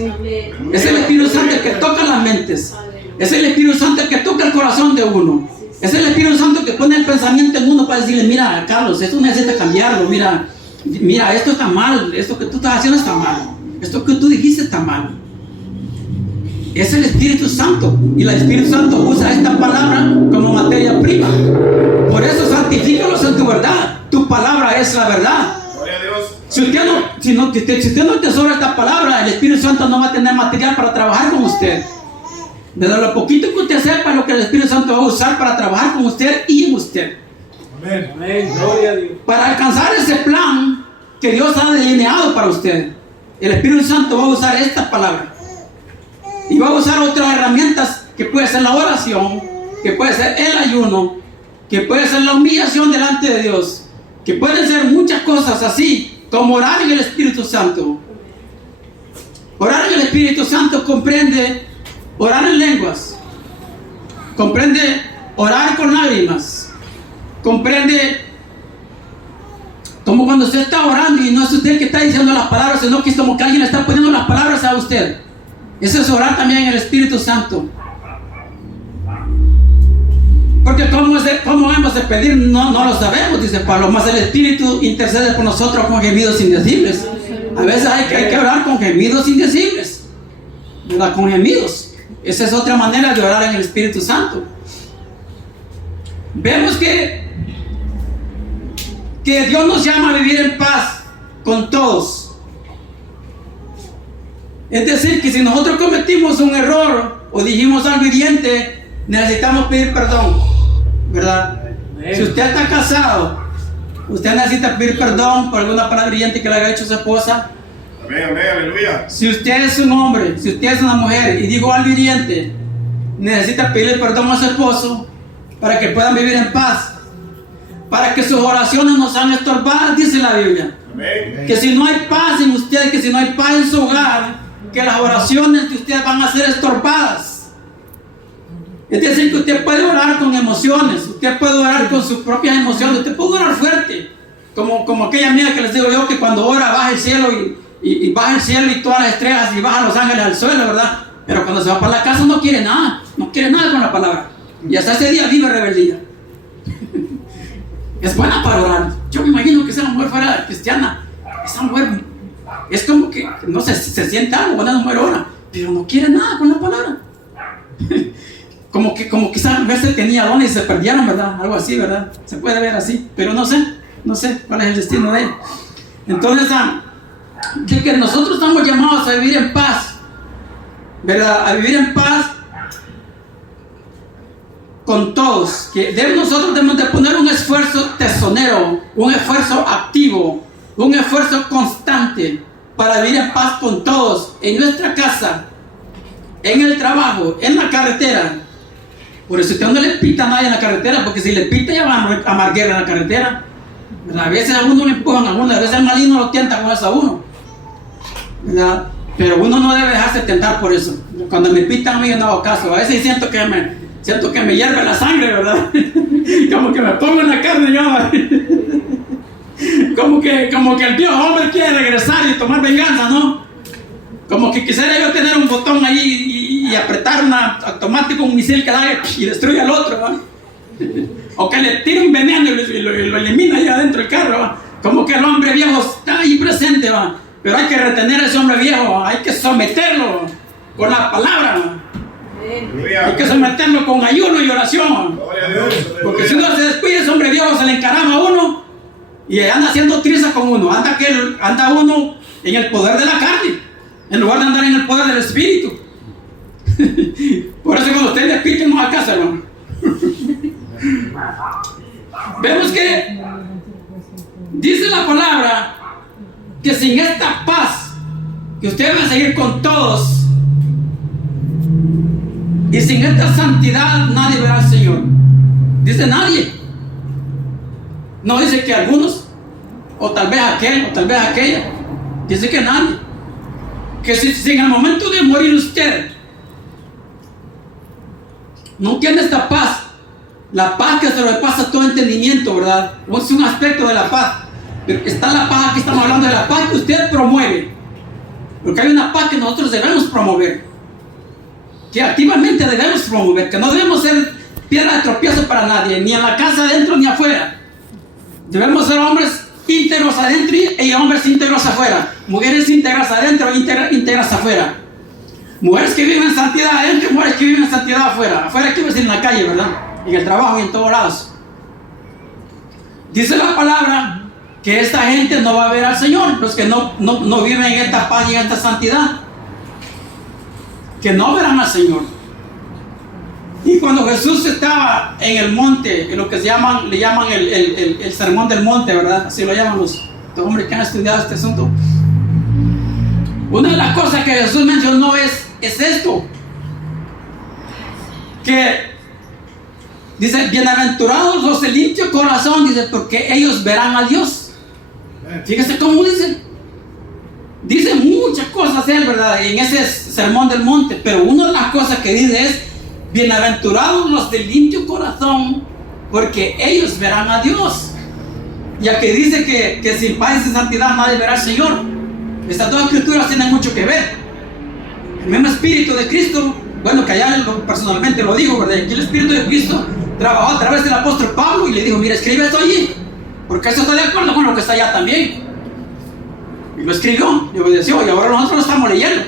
Es el Espíritu Santo el que toca las mentes. Es el Espíritu Santo el que toca el corazón de uno. Es el Espíritu Santo que pone el pensamiento en uno para decirle, mira, Carlos, esto necesita cambiarlo, mira, esto está mal, esto que tú estás haciendo está mal, esto que tú dijiste está mal. Es el Espíritu Santo, y el Espíritu Santo usa esta palabra como materia prima. Por eso santifícalos en tu verdad. Tu palabra es la verdad. Gloria a Dios. Si usted no atesora esta palabra, el Espíritu Santo no va a tener material para trabajar con usted. Desde lo poquito que usted sepa, lo que el Espíritu Santo va a usar para trabajar con usted y en usted. Amén. Amén. Gloria a Dios. Para alcanzar ese plan que Dios ha delineado para usted, el Espíritu Santo va a usar esta palabra. Y va a usar otras herramientas, que puede ser la oración, que puede ser el ayuno, que puede ser la humillación delante de Dios, que pueden ser muchas cosas así, como orar en el Espíritu Santo. Orar en el Espíritu Santo comprende orar en lenguas, comprende orar con lágrimas, comprende Como cuando usted está orando y no es usted que está diciendo las palabras, sino que es como que alguien le está poniendo las palabras a usted. Eso es orar también en el Espíritu Santo. Porque ¿cómo hemos de pedir? No lo sabemos, dice Pablo, mas el Espíritu intercede por nosotros con gemidos indecibles. A veces hay que orar con gemidos indecibles, ¿verdad? Con gemidos. Esa es otra manera de orar en el Espíritu Santo. Vemos que Dios nos llama a vivir en paz con todos. Es decir, que si nosotros cometimos un error o dijimos algo hiriente, necesitamos pedir perdón, ¿verdad? Si usted está casado, usted necesita pedir perdón por alguna palabra hiriente que le haya hecho su esposa. Amén, amén, aleluya. Si usted es un hombre, si usted es una mujer y dijo algo hiriente, necesita pedirle perdón a su esposo para que puedan vivir en paz, para que sus oraciones no sean estorbadas, dice la Biblia. Amén. Que si no hay paz en usted, que si no hay paz en su hogar, que las oraciones de usted van a ser estorbadas. Es decir, que usted puede orar con emociones, usted puede orar con sus propias emociones, usted puede orar fuerte, como aquella amiga que les digo yo, que cuando ora baja el cielo y baja el cielo y todas las estrellas y bajan los ángeles al suelo, ¿verdad? Pero cuando se va para la casa no quiere nada con la palabra. Y hasta ese día vive rebeldía. Es buena para orar. Yo me imagino que esa mujer fuera cristiana, esa mujer es como que, no sé, se siente algo cuando una mujer ora, pero no quiere nada con la palabra. Como que esa mujer se tenía dones y se perdieron, ¿verdad? Algo así, ¿verdad? Se puede ver así, pero no sé cuál es el destino de ella. Entonces, de que nosotros estamos llamados a vivir en paz, ¿verdad? A vivir en paz con todos, que nosotros debemos de poner un esfuerzo tesonero, un esfuerzo activo, un esfuerzo constante para vivir en paz con todos, en nuestra casa, en el trabajo, en la carretera. Por eso usted no le pita a nadie en la carretera, porque si le pita ya va a amar guerra en la carretera. ¿Verdad? A veces a uno le empujan a uno, a veces el maligno lo tienta con eso a uno, ¿verdad? Pero uno no debe dejarse tentar por eso. Cuando me pitan a mí yo no hago caso. A veces siento que me hierve la sangre, ¿verdad? Como que me pongo en la carne yo. Como que el viejo hombre quiere regresar y tomar venganza, ¿no? Como que quisiera yo tener un botón ahí y apretar automático un misil que da y destruye al otro, ¿no? O que le tire un veneno y lo elimina allá adentro del carro, ¿va? Como que el hombre viejo está ahí presente, ¿va? Pero hay que retener a ese hombre viejo, hay que someterlo con la palabra, ¿va? Hay que someterlo con ayuno y oración. Porque si uno se descuida, ese hombre viejo se le encarama a uno y anda haciendo trizas con uno. Anda uno en el poder de la carne, en lugar de andar en el poder del Espíritu. Por eso cuando ustedes le piten, no a casa, hermano. Vemos que dice la palabra que sin esta paz que ustedes van a seguir con todos, y sin esta santidad nadie verá al Señor. Dice nadie. No dice que algunos, o tal vez aquel, o tal vez aquella. Dice que nadie. Que si en el momento de morir usted no tiene esta paz, la paz que sobrepasa todo entendimiento, ¿verdad? Es un aspecto de la paz. Pero está la paz, aquí estamos hablando de la paz que usted promueve. Porque hay una paz que nosotros debemos promover, que activamente debemos promover, que no debemos ser piedra de tropiezo para nadie, ni en la casa adentro ni afuera. Debemos ser hombres íntegros adentro y hombres íntegros afuera, mujeres íntegras adentro e íntegras afuera, mujeres que viven en santidad adentro y mujeres que viven en santidad afuera. Afuera quiero decir en la calle, ¿verdad? En el trabajo y en todos lados. Dice la palabra que esta gente no va a ver al Señor, los que no viven en esta paz y en esta santidad, que no verán al Señor. Y cuando Jesús estaba en el monte, en lo que le llaman el sermón del monte, ¿verdad? Así lo llaman los hombres que han estudiado este asunto. Una de las cosas que Jesús mencionó es esto, que dice, bienaventurados los de limpio corazón, dice, porque ellos verán a Dios. Fíjese cómo dice muchas cosas él, ¿verdad? En ese sermón del monte, pero una de las cosas que dice es, bienaventurados los de limpio corazón, porque ellos verán a Dios. Ya que dice que sin paz y sin santidad nadie verá al Señor. Estas dos escrituras tienen mucho que ver. El mismo Espíritu de Cristo, bueno, que allá personalmente lo digo, ¿verdad? Aquí el Espíritu de Cristo trabajó a través del apóstol Pablo y le dijo, mira, escribe esto allí, porque eso está de acuerdo con lo que está allá también. Y lo escribió y obedeció, y ahora nosotros lo estamos leyendo.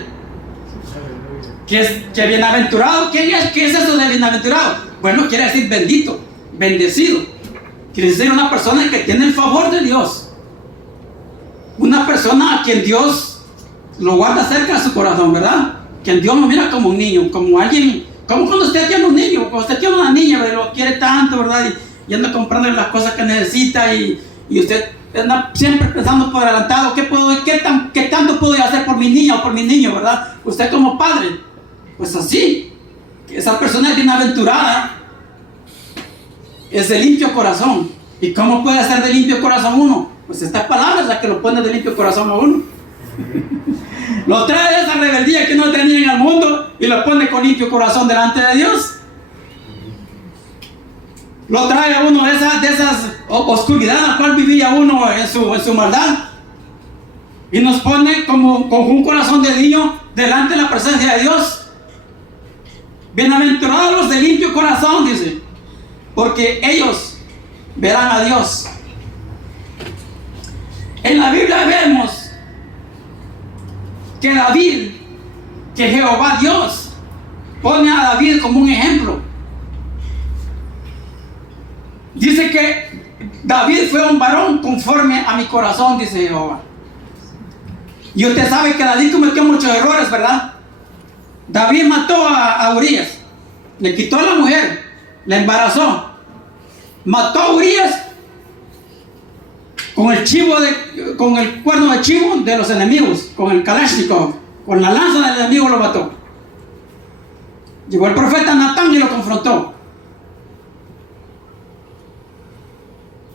Que bienaventurado, ¿qué es eso de bienaventurado? Bueno, quiere decir bendito, bendecido. Quiere decir una persona que tiene el favor de Dios. Una persona a quien Dios lo guarda cerca de su corazón, ¿verdad? Quien Dios lo mira como un niño, como alguien, como cuando usted tiene un niño, cuando usted tiene una niña, ¿verdad? Lo quiere tanto, ¿verdad? Y anda comprando las cosas que necesita y usted anda siempre pensando por adelantado, ¿qué tanto puedo hacer por mi niña o por mi niño, ¿verdad? Usted como padre, pues así, esa persona es bienaventurada, es de limpio corazón. ¿Y cómo puede ser de limpio corazón uno? Pues estas palabras las que lo ponen de limpio corazón a uno. Lo trae de esa rebeldía que no tenía en el mundo y lo pone con limpio corazón delante de Dios. Lo trae a uno de esas oscuridad en la cual vivía uno en su maldad. Y nos pone como con un corazón de niño delante de la presencia de Dios. Bienaventurados los de limpio corazón, dice, porque ellos verán a Dios. En la Biblia vemos que David, que Jehová Dios pone a David como un ejemplo. Dice que David fue un varón conforme a mi corazón, dice Jehová. Y usted sabe que David cometió muchos errores, ¿verdad? David mató a Urías, le quitó a la mujer, la embarazó, mató a Urías con el cuerno de chivo de los enemigos, con el Kalashnikov, con la lanza del enemigo lo mató. Llegó el profeta Natán y lo confrontó.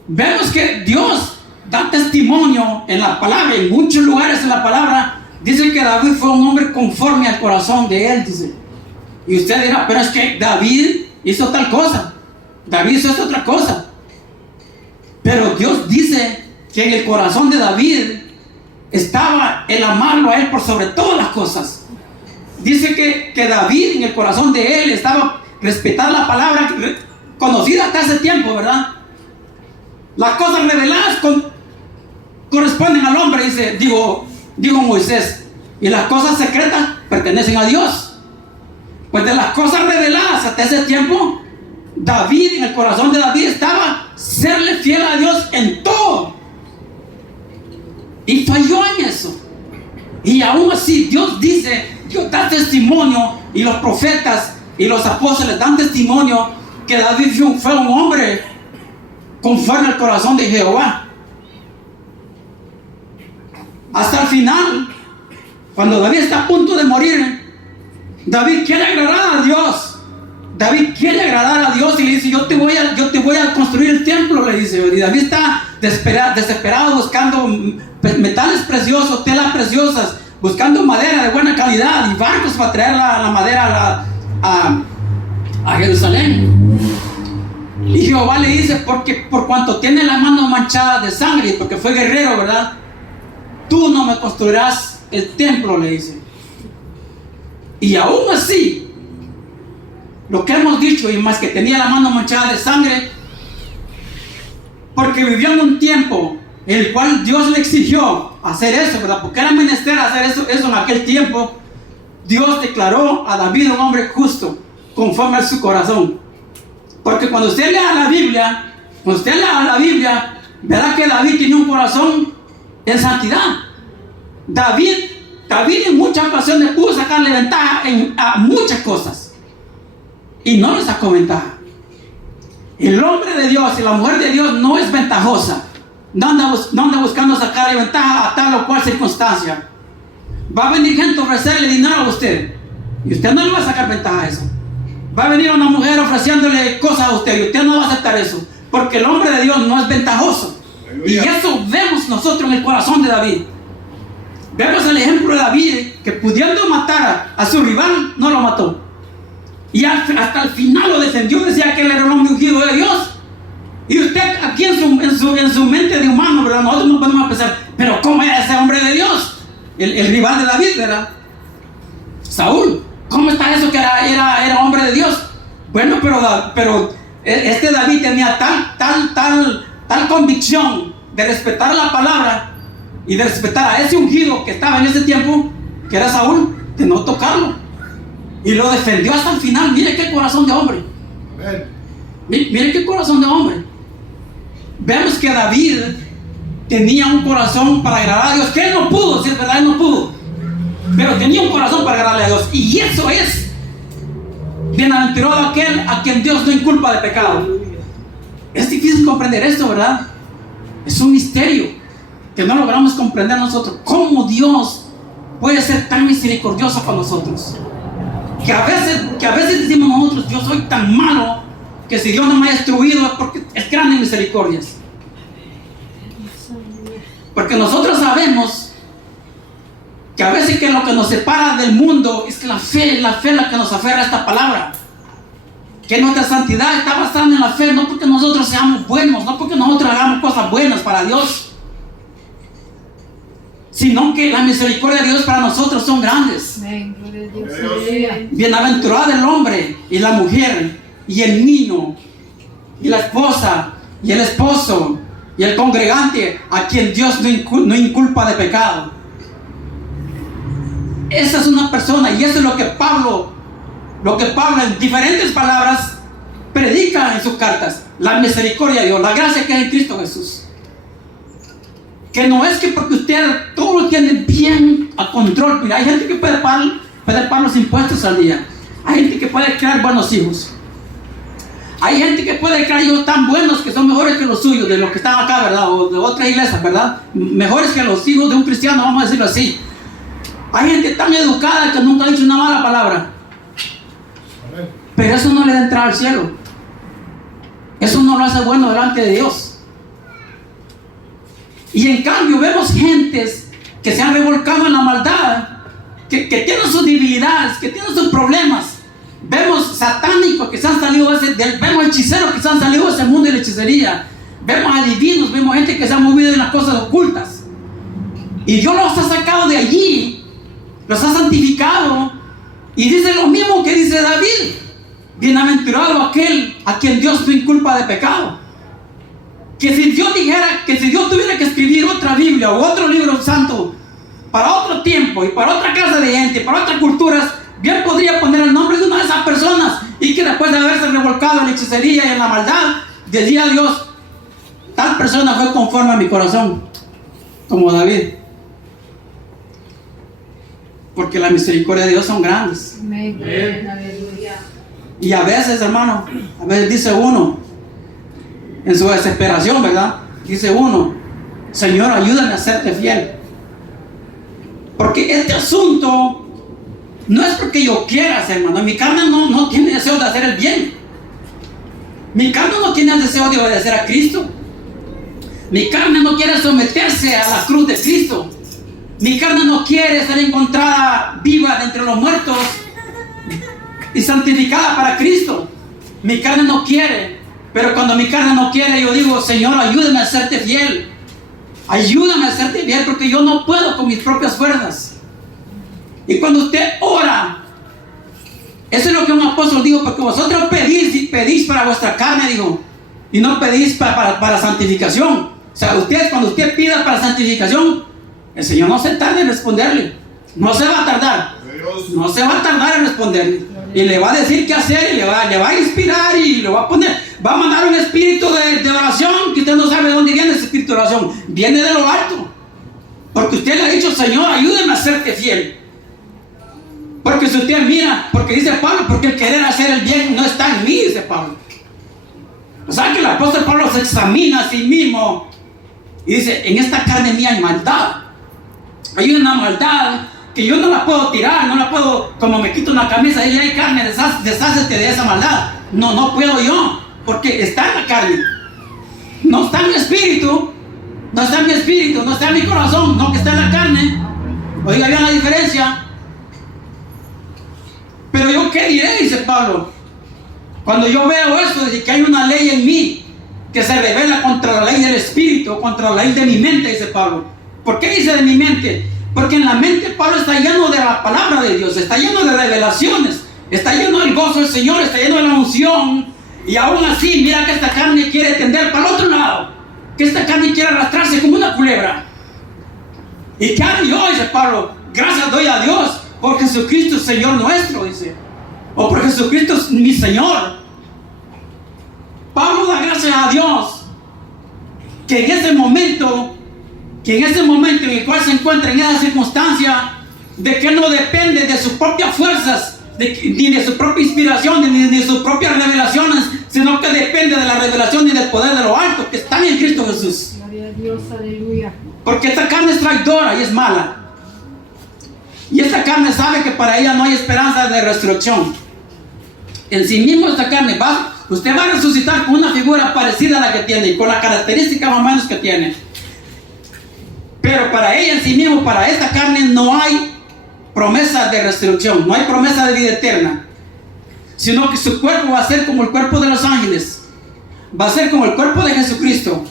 Vemos que Dios da testimonio en la palabra, en muchos lugares en la palabra, dice que David fue un hombre conforme al corazón de él, dice. Y usted dirá, pero es que David hizo tal cosa, David hizo esta otra cosa. Pero Dios dice que en el corazón de David estaba el amarlo a él por sobre todas las cosas. Dice que David en el corazón de él estaba respetar la palabra conocida hasta hace tiempo, ¿verdad? Las cosas reveladas corresponden al hombre, dijo Moisés, y las cosas secretas pertenecen a Dios. Pues de las cosas reveladas hasta ese tiempo, David, en el corazón de David estaba serle fiel a Dios en todo. Y falló en eso. Y aún así Dios da testimonio, y los profetas y los apóstoles dan testimonio que David fue un hombre conforme al corazón de Jehová. Hasta el final, cuando David está a punto de morir, David quiere agradar a Dios. David quiere agradar a Dios y le dice, yo te voy a construir el templo, le dice. Y David está desesperado buscando metales preciosos, telas preciosas, buscando madera de buena calidad y barcos para traer la madera a Jerusalén. Y Jehová le dice, porque por cuanto tiene la mano manchada de sangre, porque fue guerrero, ¿verdad? Tú no me construirás el templo, le dice. Y aún así, lo que hemos dicho, y más que tenía la mano manchada de sangre, porque vivió en un tiempo en el cual Dios le exigió hacer eso, ¿verdad? Porque era menester hacer eso en aquel tiempo. Dios declaró a David un hombre justo, conforme a su corazón. Porque cuando usted lea la Biblia, verá que David tenía un corazón en santidad. David en muchas ocasiones pudo sacarle ventaja a muchas cosas. Y no le sacó ventaja. El hombre de Dios y la mujer de Dios no es ventajosa. No anda buscando sacarle ventaja a tal o cual circunstancia. Va a venir gente a ofrecerle dinero a usted, y usted no le va a sacar ventaja a eso. Va a venir una mujer ofreciéndole cosas a usted, y usted no va a aceptar eso, porque el hombre de Dios no es ventajoso. Aleluya. Y eso vemos nosotros en el corazón de David. Vemos el ejemplo de David, que pudiendo matar a su rival, no lo mató. Y hasta el final lo defendió, decía que él era un hombre ungido de Dios. Y usted aquí en su mente de humano, ¿verdad? Nosotros no podemos pensar, pero ¿cómo era ese hombre de Dios? El rival de David, ¿verdad? Saúl. ¿Cómo está eso que era hombre de Dios? Bueno, pero este David tenía tal convicción de respetar la palabra y de respetar a ese ungido que estaba en ese tiempo, que era Saúl, de no tocarlo. Y lo defendió hasta el final. Mire qué corazón de hombre. Mire qué corazón de hombre. Vemos que David tenía un corazón para agradar a Dios, que él no pudo, si es verdad, él no pudo, pero tenía un corazón para agradarle a Dios. Y eso es bienaventurado aquel a quien Dios no inculpa de pecado. Es difícil comprender esto, ¿verdad? Es un misterio que no logramos comprender nosotros. ¿Cómo Dios puede ser tan misericordioso con nosotros? Que a veces decimos nosotros, yo soy tan malo, que si Dios no me ha destruido es porque es grande en misericordias. Porque nosotros sabemos que a veces que lo que nos separa del mundo es la fe la que nos aferra a esta palabra. Que nuestra santidad está basada en la fe, no porque nosotros seamos buenos, no porque nosotros hagamos cosas buenas para Dios, sino que la misericordia de Dios para nosotros son grandes. Bienaventurado el hombre y la mujer y el niño y la esposa y el esposo y el congregante a quien Dios no inculpa de pecado. Esa es una persona, y eso es lo que Pablo en diferentes palabras predica en sus cartas: la misericordia de Dios, la gracia que es en Cristo Jesús. Que no es que porque usted todo lo tiene bien a control. Mira, hay gente que puede pagar los impuestos al día, hay gente que puede crear buenos hijos, hay gente que puede crear hijos tan buenos que son mejores que los suyos, de los que están acá, ¿verdad? O de otras iglesias, ¿verdad? Mejores que los hijos de un cristiano, vamos a decirlo así. Hay gente tan educada que nunca ha dicho una mala palabra. Pero eso no le da entrada al cielo. Eso no lo hace bueno delante de Dios. Y en cambio vemos gentes que se han revolcado en la maldad, que tienen sus debilidades, que tienen sus problemas. Vemos satánicos que se han salido vemos hechiceros que se han salido de ese mundo de la hechicería. Vemos adivinos, vemos gente que se ha movido en las cosas ocultas. Y Dios los ha sacado de allí, los ha santificado. Y dice lo mismo que dice David: bienaventurado aquel a quien Dios no inculpa de pecado. Que si Dios tuviera que escribir otra Biblia o otro libro santo para otro tiempo y para otra clase de gente, para otras culturas, bien podría poner el nombre de una de esas personas, y que después de haberse revolcado en la hechicería y en la maldad, decía a Dios: tal persona fue conforme a mi corazón, como David. Porque la misericordia de Dios son grandes. Amén. Aleluya. Y a veces, hermano, a veces dice uno, en su desesperación, ¿verdad? Dice uno: Señor, ayúdame a serte fiel. Porque este asunto no es porque yo quiera, hermano. Mi carne no tiene deseo de hacer el bien. Mi carne no tiene el deseo de obedecer a Cristo. Mi carne no quiere someterse a la cruz de Cristo. Mi carne no quiere ser encontrada viva de entre los muertos y santificada para Cristo. Mi carne no quiere. Pero cuando mi carne no quiere, yo digo: Señor, ayúdame a serte fiel. Ayúdame a serte fiel, porque yo no puedo con mis propias fuerzas. Y cuando usted ora, eso es lo que un apóstol dijo: porque vosotros pedís para vuestra carne, dijo, y no pedís para santificación. O sea, cuando usted pida para santificación, el Señor no se tarda en responderle. No se va a tardar. No se va a tardar en responderle. Y le va a decir qué hacer, y le va a inspirar, y le va a poner, va a mandar un espíritu de oración, que usted no sabe de dónde viene ese espíritu de oración. Viene de lo alto. Porque usted le ha dicho: Señor, ayúdeme a serte fiel. Porque si usted mira, porque dice Pablo, porque el querer hacer el bien no está en mí, dice Pablo. O sea que el apóstol Pablo se examina a sí mismo y dice: en esta carne mía hay maldad. Hay una maldad que yo no la puedo tirar, no la puedo, como me quito una camisa y hay carne, deshácete de esa maldad. No puedo yo, porque está en la carne. No está en mi espíritu, no está en mi espíritu, no está en mi corazón, no, que está en la carne. Oiga bien la diferencia. Pero yo, ¿qué diré?, dice Pablo, cuando yo veo eso, de que hay una ley en mí que se revela contra la ley del espíritu, contra la ley de mi mente, dice Pablo. ¿Por qué dice de mi mente? Porque en la mente Pablo está lleno de la palabra de Dios, está lleno de revelaciones, está lleno del gozo del Señor, está lleno de la unción. Y aún así, mira que esta carne quiere tender para el otro lado, que esta carne quiere arrastrarse como una culebra. ¿Y qué hago yo? Dice Pablo. Gracias doy a Dios por Jesucristo Señor nuestro, dice. O por Jesucristo mi Señor. Pablo da gracias a Dios que en ese momento en el cual se encuentra en esa circunstancia, de que no depende de sus propias fuerzas, ni de su propia inspiración, ni de sus propias revelaciones, sino que depende de la revelación y del poder de lo alto que están en Cristo Jesús. Gloria a Dios, aleluya. Porque esta carne es traidora y es mala. Y esta carne sabe que para ella no hay esperanza de resurrección. En sí mismo esta carne usted va a resucitar con una figura parecida a la que tiene y con las características más o menos que tiene. Pero para ella en sí mismo, para esta carne, no hay promesa de resurrección, no hay promesa de vida eterna, sino que su cuerpo va a ser como el cuerpo de los ángeles, va a ser como el cuerpo de Jesucristo,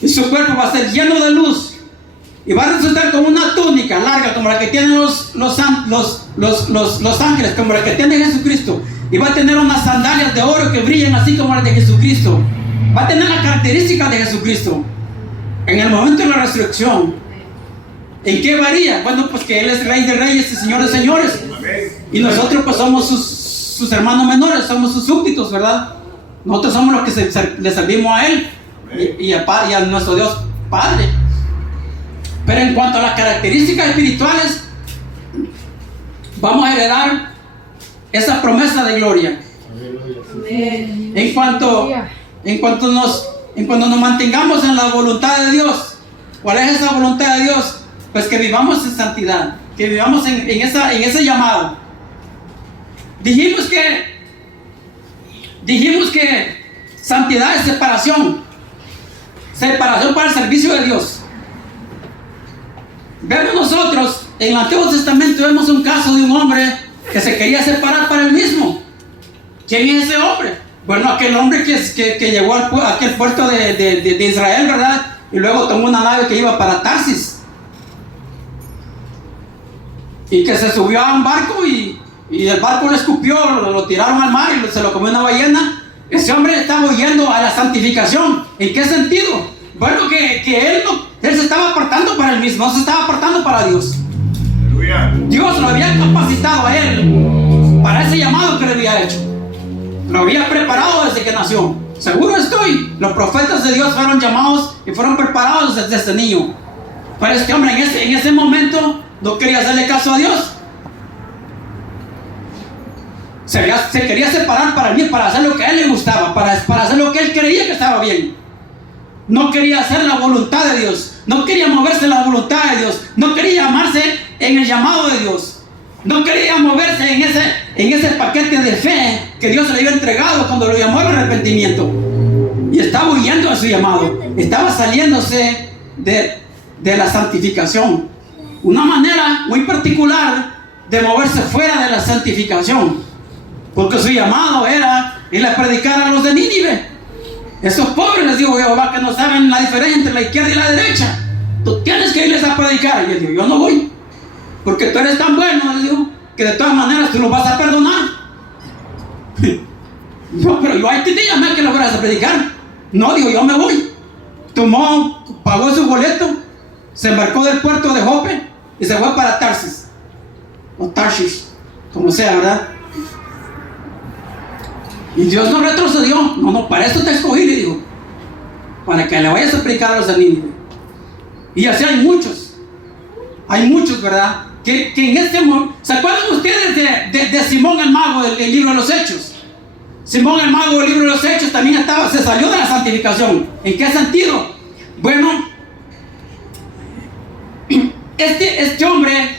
y su cuerpo va a ser lleno de luz, y va a resultar como una túnica larga, como la que tienen los ángeles, como la que tiene Jesucristo, y va a tener unas sandalias de oro que brillan así como las de Jesucristo, va a tener las características de Jesucristo. En el momento de la resurrección, ¿en qué varía? Bueno, pues que Él es Rey de Reyes y Señor de Señores. Y nosotros pues somos sus hermanos menores, somos sus súbditos, ¿verdad? Nosotros somos los que le servimos a Él y a nuestro Dios Padre. Pero en cuanto a las características espirituales, vamos a heredar esa promesa de gloria. Amén. En cuanto nos mantengamos en la voluntad de Dios. ¿Cuál es esa voluntad de Dios? Pues que vivamos en santidad, que vivamos en ese llamado. Dijimos que santidad es separación para el servicio de Dios. Vemos nosotros, en el Antiguo Testamento vemos un caso de un hombre que se quería separar para él mismo. ¿Quién es ese hombre? Bueno, aquel hombre que llegó a aquel puerto de Israel, ¿verdad? Y luego tomó una nave que iba para Tarsis. Y que se subió a un barco y el barco lo escupió, lo tiraron al mar y se lo comió una ballena. Ese hombre estaba huyendo a la santificación. ¿En qué sentido? Bueno, que él se estaba apartando para él mismo, no se estaba apartando para Dios. Aleluya. Dios lo había capacitado a él para ese llamado que le había hecho. Lo había preparado desde que nació. Seguro estoy. Los profetas de Dios fueron llamados y fueron preparados desde ese niño. Pero este hombre en ese momento no quería hacerle caso a Dios. Se quería separar para mí, para hacer lo que a él le gustaba, para hacer lo que él creía que estaba bien. No quería hacer la voluntad de Dios. No quería moverse en la voluntad de Dios. No quería amarse en el llamado de Dios. No quería moverse en ese paquete de fe que Dios le había entregado cuando lo llamó al arrepentimiento. Y estaba huyendo de su llamado. Estaba saliéndose de la santificación. Una manera muy particular de moverse fuera de la santificación. Porque su llamado era ir a predicar a los de Nínive. Esos pobres, les dijo Jehová, que no saben la diferencia entre la izquierda y la derecha. Tú tienes que irles a predicar. Y él dijo, yo no voy. Porque tú eres tan bueno, les dijo, que de todas maneras tú los vas a perdonar. No, pero yo ahí te llamé que lo fueras a predicar. No, digo, yo me voy. Pagó su boleto, se embarcó del puerto de Jope y se fue para Tarsis. O Tarshish, como sea, ¿verdad? Y Dios no retrocedió. No, para esto te escogí, le dijo, para que le vayas a predicar a los de Nínive. Y así hay muchos, ¿verdad? Que en este momento, ¿se acuerdan ustedes de Simón el Mago del libro de los Hechos? Simón el Mago del libro de los Hechos también se salió de la santificación. ¿En qué sentido? Bueno, este hombre,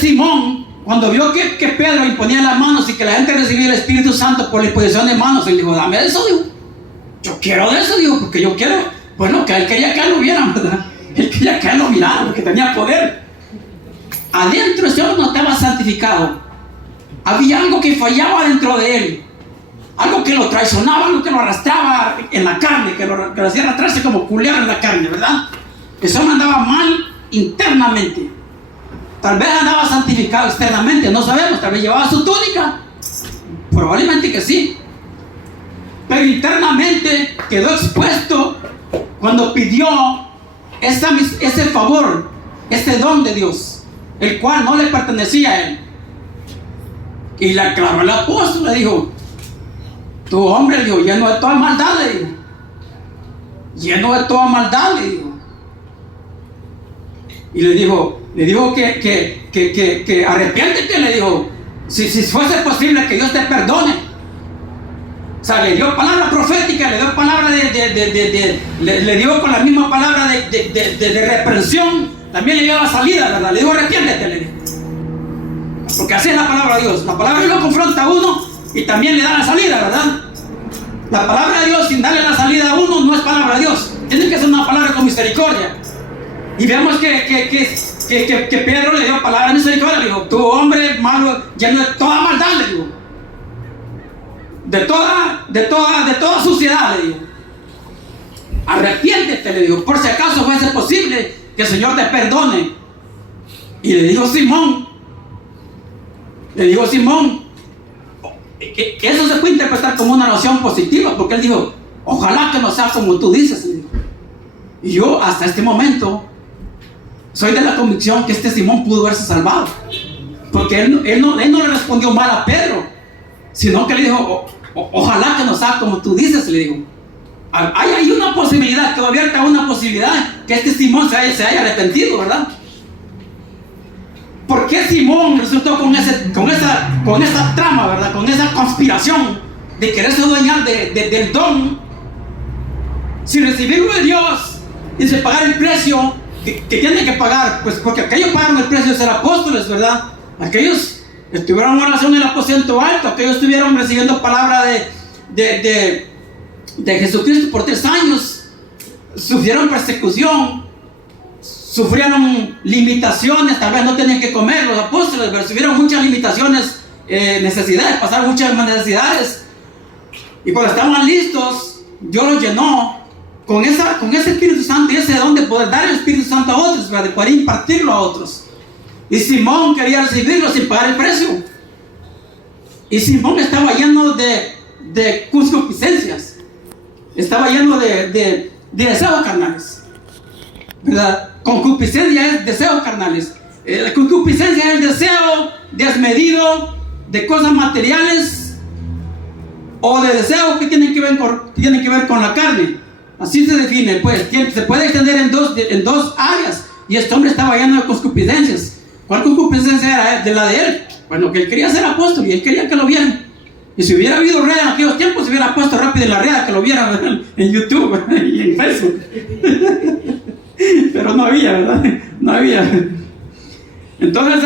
Simón, cuando vio que Pedro imponía las manos y que la gente recibía el Espíritu Santo por la imposición de manos, él dijo, dame de eso, dijo. Yo quiero de eso, dijo, porque yo quiero. Bueno, que él quería que él lo vieran, ¿verdad? Él quería que él lo mirara, porque tenía poder. Adentro ese hombre no estaba santificado. Había algo que fallaba dentro de él. algo que lo traicionaba, algo que lo arrastraba en la carne, que lo hacía arrastrarse como culear en la carne, ¿verdad? Ese hombre andaba mal internamente. Tal vez andaba santificado externamente, no sabemos, tal vez llevaba su túnica, probablemente que sí, pero internamente quedó expuesto cuando pidió ese favor, ese don de Dios, el cual no le pertenecía a él. Y le aclaró el apóstol, le dijo: tu hombre, le dijo, lleno de toda maldad, le dijo, lleno de toda maldad, le dijo. Y le dijo que arrepiéntete, le dijo, si fuese posible que Dios te perdone. O sea, le dio palabra profética, le dio palabra le dio con la misma palabra de reprensión, también le dio la salida, ¿verdad? Le dijo: arrepiéntete, le dijo. Porque así es la palabra de Dios. La palabra de Dios confronta a uno y también le da la salida, ¿verdad? La palabra de Dios sin darle la salida a uno no es palabra de Dios. Tiene que ser una palabra con misericordia. Y vemos que Pedro le dio palabra de misericordia. Le dijo: tu hombre malo, lleno de toda maldad, le dijo, de toda suciedad, le dijo, arrepiéntete, le dijo, por si acaso fuese posible que el Señor te perdone. Y le dijo Simón, que eso se puede interpretar como una noción positiva, porque él dijo: ojalá que no sea como tú dices, le dijo. Y yo hasta este momento soy de la convicción que este Simón pudo haberse salvado, porque él no le respondió mal a Pedro, sino que le dijo: ojalá que no sea como tú dices, le dijo. Hay una posibilidad, quedó abierta una posibilidad que este Simón se haya arrepentido, ¿verdad? ¿Por qué Simón resultó con esa trama, ¿verdad? Con esa conspiración de quererse adueñar del don, sin recibirlo de Dios y sin pagar el precio que tienen que pagar? Pues porque aquellos pagaron el precio de ser apóstoles, ¿verdad? Aquellos estuvieron en oración en el aposento alto, aquellos estuvieron recibiendo palabra de Jesucristo por 3 años, sufrieron persecución, sufrieron limitaciones, tal vez no tenían que comer los apóstoles, pero sufrieron muchas limitaciones, necesidades, pasaron muchas necesidades. Y cuando estaban listos, Dios los llenó con ese Espíritu Santo y ese don de poder dar el Espíritu Santo a otros, de poder impartirlo a otros. Y Simón quería recibirlo sin pagar el precio. Y Simón estaba lleno de concupiscencias, estaba lleno de deseos carnales, ¿verdad? Concupiscencia es deseos carnales. La concupiscencia es el deseo desmedido de cosas materiales o de deseos que tienen que ver con la carne. Así se define, pues. Se puede extender en dos áreas. Y este hombre estaba lleno de concupiscencias. ¿Cuál concupiscencia era de la de él? Bueno, que él quería ser apóstol y él quería que lo vieran. Y si hubiera habido red en aquellos tiempos, se hubiera puesto rápido en la red que lo vieran en YouTube y en Facebook. Pero no había, ¿verdad? No había. Entonces,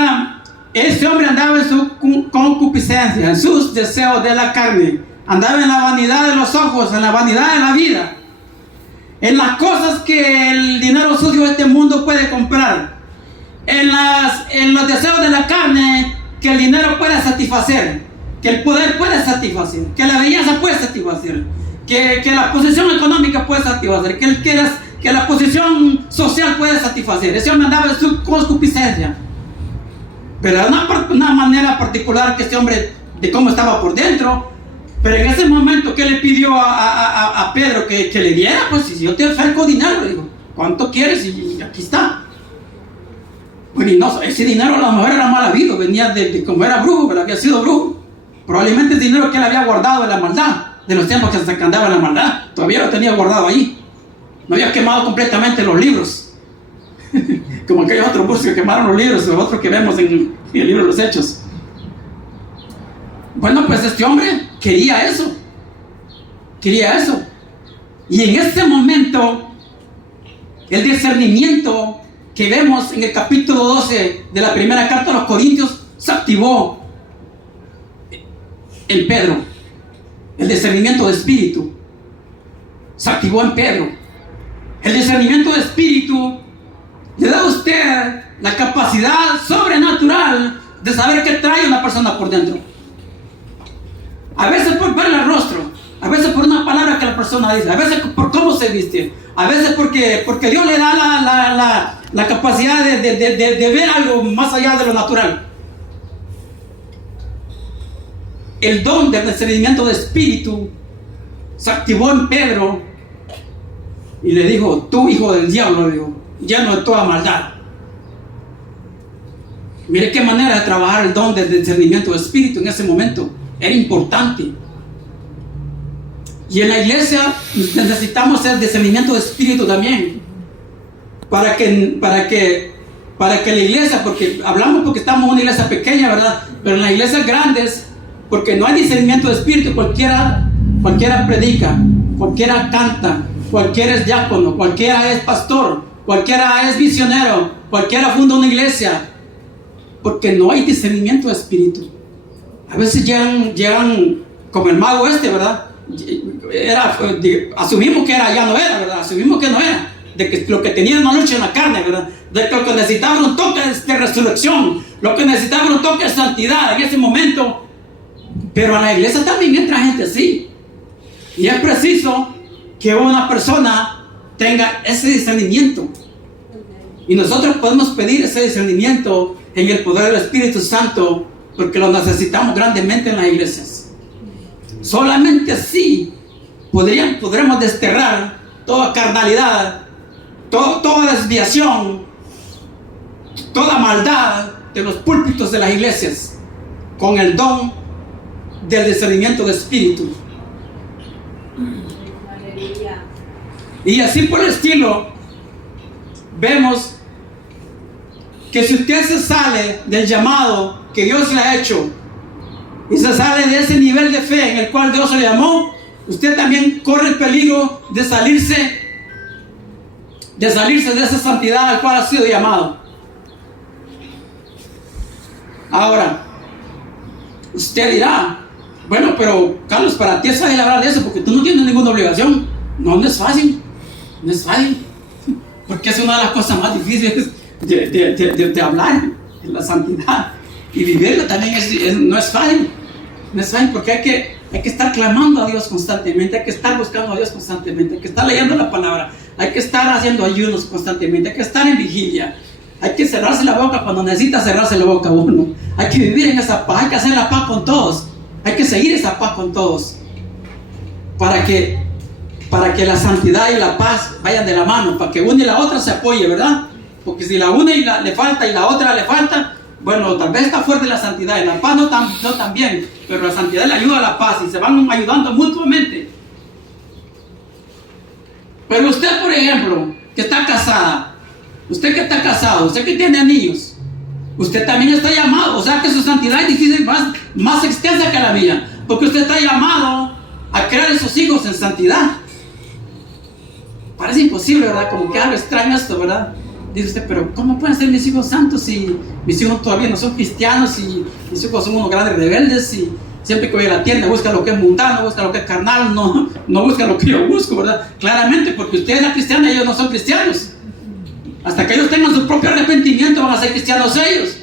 este hombre andaba en su concupiscencia, en sus deseos de la carne. Andaba en la vanidad de los ojos, en la vanidad de la vida, en las cosas que el dinero sucio de este mundo puede comprar, en los deseos de la carne que el dinero puede satisfacer, que el poder puede satisfacer, que la belleza puede satisfacer, que la posición económica puede satisfacer, que la posición social puede satisfacer. Ese hombre andaba en su concupiscencia, pero de una manera particular que este hombre, de cómo estaba por dentro. Pero en ese momento que le pidió a Pedro que le diera, pues si yo te ofrezco dinero, le digo, ¿cuánto quieres? Y aquí está. Bueno, y no, ese dinero a lo mejor era mal habido, venía de como era brujo, pero había sido brujo. Probablemente el dinero que él había guardado de la maldad, de los tiempos que se andaba en la maldad, todavía lo tenía guardado ahí. No había quemado completamente los libros, como aquellos otros burros que quemaron los libros, los otros que vemos en el libro de los Hechos. Bueno, pues este hombre quería eso. Y en ese momento, el discernimiento que vemos en el capítulo 12 de la primera carta a los Corintios se activó en Pedro. El discernimiento de espíritu se activó en Pedro. El discernimiento de espíritu le da a usted la capacidad sobrenatural de saber qué trae una persona por dentro. A veces por verle el rostro, a veces por una palabra que la persona dice, a veces por cómo se viste, a veces porque Dios le da la capacidad de ver algo más allá de lo natural. El don del discernimiento de espíritu se activó en Pedro y le dijo: tú, hijo del diablo, dijo, lleno de toda maldad. Mire qué manera de trabajar el don del discernimiento de espíritu en ese momento. Era importante. Y en la iglesia necesitamos el discernimiento de espíritu también. Para que la iglesia, porque hablamos porque estamos en una iglesia pequeña, ¿verdad? Pero en las iglesias grandes, porque no hay discernimiento de espíritu, cualquiera predica, cualquiera canta, cualquiera es diácono, cualquiera es pastor, cualquiera es misionero, cualquiera funda una iglesia, porque no hay discernimiento de espíritu. A veces llegan como el mago ¿verdad? Asumimos que era, ya no era, ¿verdad? Asumimos que no era, de que lo que tenía una lucha en la carne, ¿verdad? De que lo que necesitaba era un toque de resurrección, lo que necesitaba era un toque de santidad en ese momento. Pero a la iglesia también entra gente así, y es preciso que una persona tenga ese discernimiento, y nosotros podemos pedir ese discernimiento en el poder del Espíritu Santo, porque lo necesitamos grandemente en las iglesias. Solamente así podremos desterrar toda carnalidad, toda desviación, toda maldad de los púlpitos de las iglesias, con el don del discernimiento de espíritu. Y así por el estilo, vemos que si usted se sale del llamado que Dios le ha hecho y se sale de ese nivel de fe en el cual Dios le llamó, usted también corre el peligro de salirse de esa santidad al cual ha sido llamado. Ahora, usted dirá: bueno, pero Carlos, para ti es fácil hablar de eso porque tú no tienes ninguna obligación. No es fácil, no es fácil, porque es una de las cosas más difíciles de hablar, la santidad, y vivirla también no es fácil. No es fácil porque hay que estar clamando a Dios constantemente, hay que estar buscando a Dios constantemente, hay que estar leyendo la palabra, hay que estar haciendo ayunos constantemente, hay que estar en vigilia, hay que cerrarse la boca cuando necesita cerrarse la boca uno, hay que vivir en esa paz, hay que hacer la paz con todos, hay que seguir esa paz con todos, para que la santidad y la paz vayan de la mano, para que una y la otra se apoye, ¿verdad? Porque si la una le falta y la otra le falta, bueno, tal vez está fuerte la santidad y la paz no tan bien, pero la santidad le ayuda a la paz y se van ayudando mutuamente. Pero usted, por ejemplo, que está casada, usted que está casado, usted que tiene niños, usted también está llamado, o sea que su santidad es difícil, más extensa que la mía, porque usted está llamado a crear a sus hijos en santidad. Parece imposible, ¿verdad? Como que algo extraño esto, ¿verdad? Dice usted: pero ¿cómo pueden ser mis hijos santos si mis hijos todavía no son cristianos y mis hijos son unos grandes rebeldes y siempre que voy a la tienda busca lo que es mundano, busca lo que es carnal, no busca lo que yo busco, ¿verdad? Claramente, porque usted es la cristiana y ellos no son cristianos. Hasta que ellos tengan su propio arrepentimiento van a ser cristianos ellos.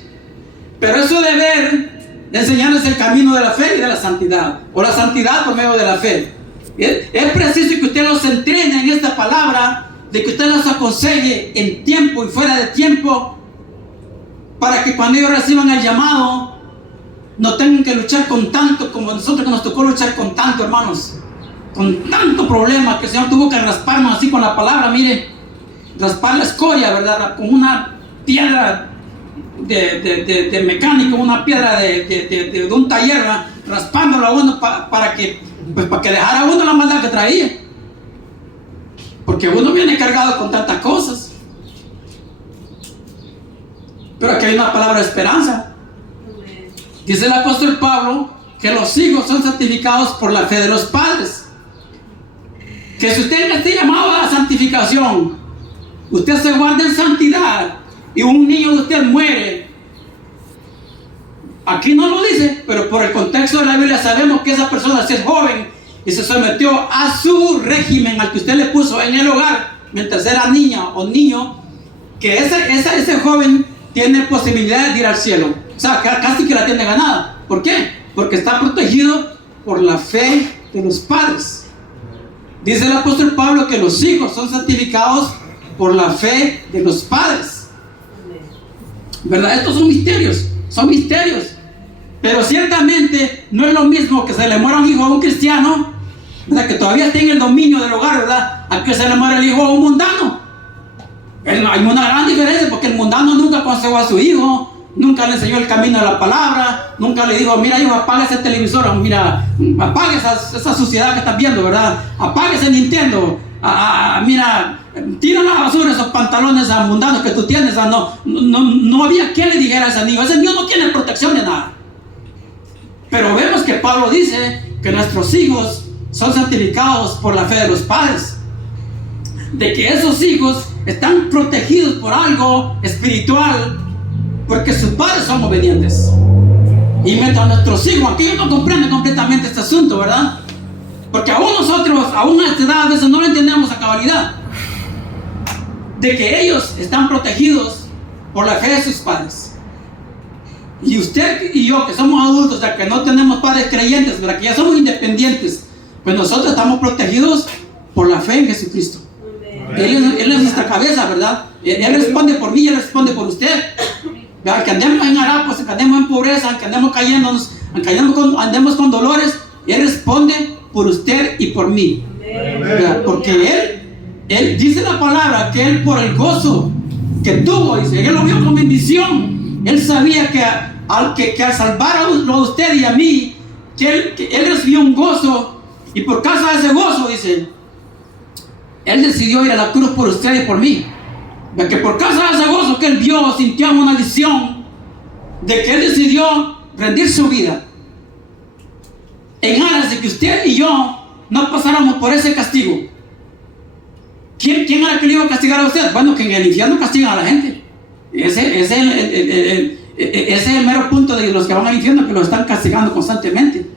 Pero es su deber de enseñarles el camino de la fe y de la santidad, o la santidad por medio de la fe. Es preciso que usted los entrene en esta palabra, de que usted los aconseje en tiempo y fuera de tiempo, para que cuando ellos reciban el llamado no tengan que luchar con tanto como nosotros, que nos tocó luchar con tanto, hermanos, con tanto problema que el Señor tuvo que rasparnos así con la palabra. Mire, raspar la escoria, ¿verdad? Con una piedra de mecánico, una piedra de un taller, ¿verdad? Raspándolo a uno para que dejara a uno la maldad que traía, porque uno viene cargado con tantas cosas. Pero aquí hay una palabra de esperanza. Dice el apóstol Pablo que los hijos son santificados por la fe de los padres. Que si usted esté llamado a la santificación, usted se guarda en santidad y un niño de usted muere. Aquí no lo dice, pero por el contexto de la Biblia sabemos que esa persona, si es joven y se sometió a su régimen al que usted le puso en el hogar mientras era niña o niño, que ese joven tiene posibilidades de ir al cielo. O sea, casi que la tiene ganada. ¿Por qué? Porque está protegido por la fe de los padres. Dice el apóstol Pablo que los hijos son santificados por la fe de los padres. ¿Verdad? Estos son misterios. Pero ciertamente no es lo mismo que se le muera un hijo a un cristiano, ¿verdad?, que todavía está en el dominio del hogar, ¿verdad?, a que se le muera el hijo a un mundano. Hay una gran diferencia, porque el mundano nunca aconsejó a su hijo, nunca le enseñó el camino de la palabra, nunca le dijo: mira, hijo, apaga ese televisor, mira, apaga esa suciedad que estás viendo, ¿verdad? Apaga ese Nintendo, mira, tira a la basura esos pantalones mundanos que tú tienes. No había quien le dijera a ese niño no tiene protección de nada. Pero vemos que Pablo dice que nuestros hijos son santificados por la fe de los padres, de que esos hijos están protegidos por algo espiritual, porque sus padres son obedientes. Y mientras nuestros hijos, aquí yo no comprendo completamente este asunto, ¿verdad? Porque aún nosotros, aún a esta edad, a veces no lo entendemos a cabalidad, de que ellos están protegidos por la fe de sus padres. Y usted y yo, que somos adultos, o sea, que no tenemos padres creyentes, ¿verdad?, que ya somos independientes, pues nosotros estamos protegidos por la fe en Jesucristo. Él es nuestra cabeza, ¿verdad? Él responde por mí y Él responde por usted. ¿Verdad? Que andemos en harapos, que andemos en pobreza, que andemos cayéndonos, que andemos con dolores, Él responde por usted y por mí. ¿Verdad? Porque Él dice la palabra que Él, por el gozo que tuvo, dice, Él lo vio con bendición. Él sabía que al salvar a usted y a mí, que él recibió un gozo, y por causa de ese gozo, dice, Él decidió ir a la cruz por usted y por mí. Que por causa de ese gozo que Él vio, sintió una visión de que Él decidió rendir su vida en aras de que usted y yo no pasáramos por ese castigo. ¿Quién era que le iba a castigar a usted? Bueno, que en el infierno castigan a la gente. Ese es el mero punto de los que van al infierno, que los están castigando constantemente.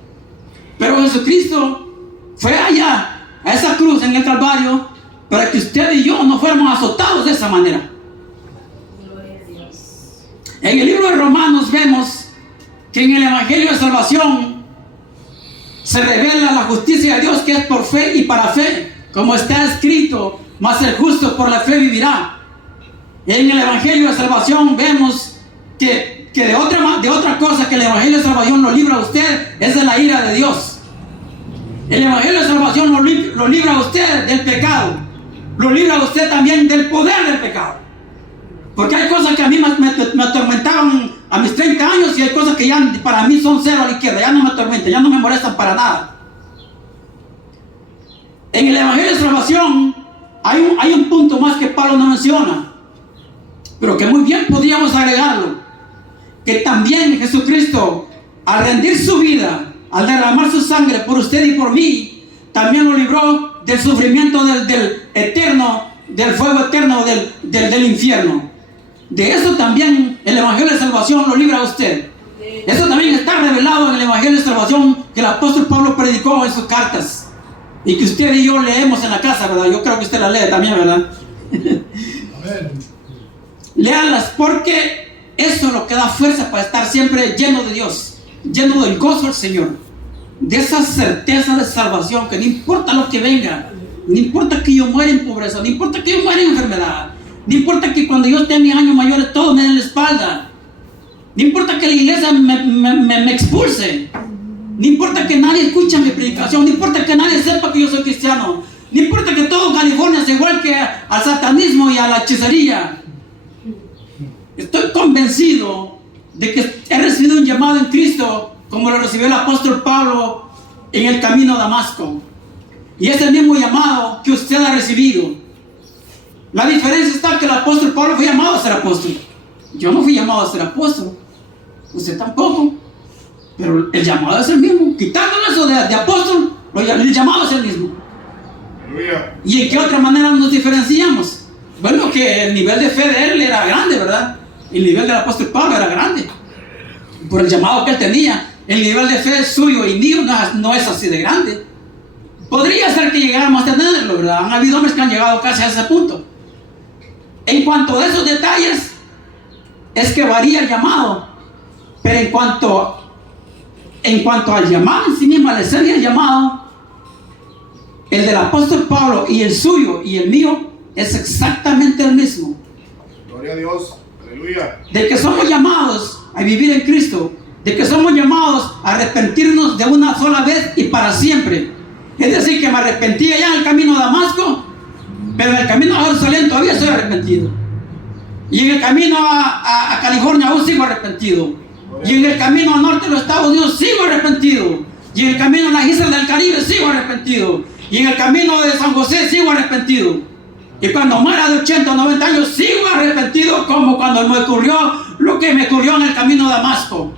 Pero Jesucristo fue allá, a esa cruz en el Calvario, para que usted y yo no fuéramos azotados de esa manera. En el libro de Romanos vemos que en el Evangelio de Salvación se revela la justicia de Dios, que es por fe y para fe, como está escrito: mas el justo por la fe vivirá. En el Evangelio de Salvación vemos que de otra cosa que el Evangelio de Salvación lo libra a usted es de la ira de Dios. El Evangelio de Salvación lo libra a usted del pecado, lo libra a usted también del poder del pecado. Porque hay cosas que a mí me atormentaban a mis 30 años, y hay cosas que ya para mí son cero a la izquierda, ya no me atormentan, ya no me molestan para nada. En el Evangelio de Salvación hay un punto más que Pablo no menciona, pero que muy bien podríamos agregarlo: que también Jesucristo, al rendir su vida, al derramar su sangre por usted y por mí, también lo libró del sufrimiento del eterno, del fuego eterno del infierno. De eso también el Evangelio de Salvación lo libra a usted. Eso también está revelado en el Evangelio de Salvación que el apóstol Pablo predicó en sus cartas, y que usted y yo leemos en la casa, ¿verdad? Yo creo que usted la lee también, ¿verdad? Léanlas, porque eso es lo que da fuerza para estar siempre lleno de Dios, lleno del gozo del Señor, de esa certeza de salvación, que no importa lo que venga, no importa que yo muera en pobreza, no importa que yo muera en enfermedad, no importa que cuando yo esté en mis años mayores todos me den la espalda, no importa que la iglesia me expulse, no importa que nadie escuche mi predicación, no importa que nadie sepa que yo soy cristiano, no importa que todo California se vuelque al satanismo y a la hechicería. Estoy convencido de que he recibido un llamado en Cristo, como lo recibió el apóstol Pablo en el camino a Damasco, y es el mismo llamado que usted ha recibido. La diferencia está que el apóstol Pablo fue llamado a ser apóstol. Yo no fui llamado a ser apóstol, usted tampoco, pero el llamado es el mismo. Quitando eso de apóstol, el llamado es el mismo. ¿Y en qué otra manera nos diferenciamos? Bueno, que el nivel de fe de él era grande, ¿verdad? El nivel del apóstol Pablo era grande, por el llamado que él tenía. El nivel de fe suyo y mío no es así de grande. Podría ser que llegáramos a tenerlo, ¿verdad? Han habido hombres que han llegado casi a ese punto. En cuanto a esos detalles, es que varía el llamado. Pero en cuanto al llamado en sí mismo, misma la esencia del llamado, el del apóstol Pablo y el suyo y el mío es exactamente el mismo. Gloria a Dios. Aleluya. De que somos llamados a vivir en Cristo, de que somos llamados a arrepentirnos de una sola vez y para siempre. Es decir, que me arrepentí allá en el camino a Damasco, pero en el camino a Jerusalén todavía estoy arrepentido. Y en el camino a California aún sigo arrepentido. Y en el camino al norte de los Estados Unidos sigo arrepentido. Y en el camino a las islas del Caribe sigo arrepentido. Y en el camino de San José sigo arrepentido. Y cuando muera de 80 o 90 años sigo arrepentido, como cuando me ocurrió lo que me ocurrió en el camino a Damasco.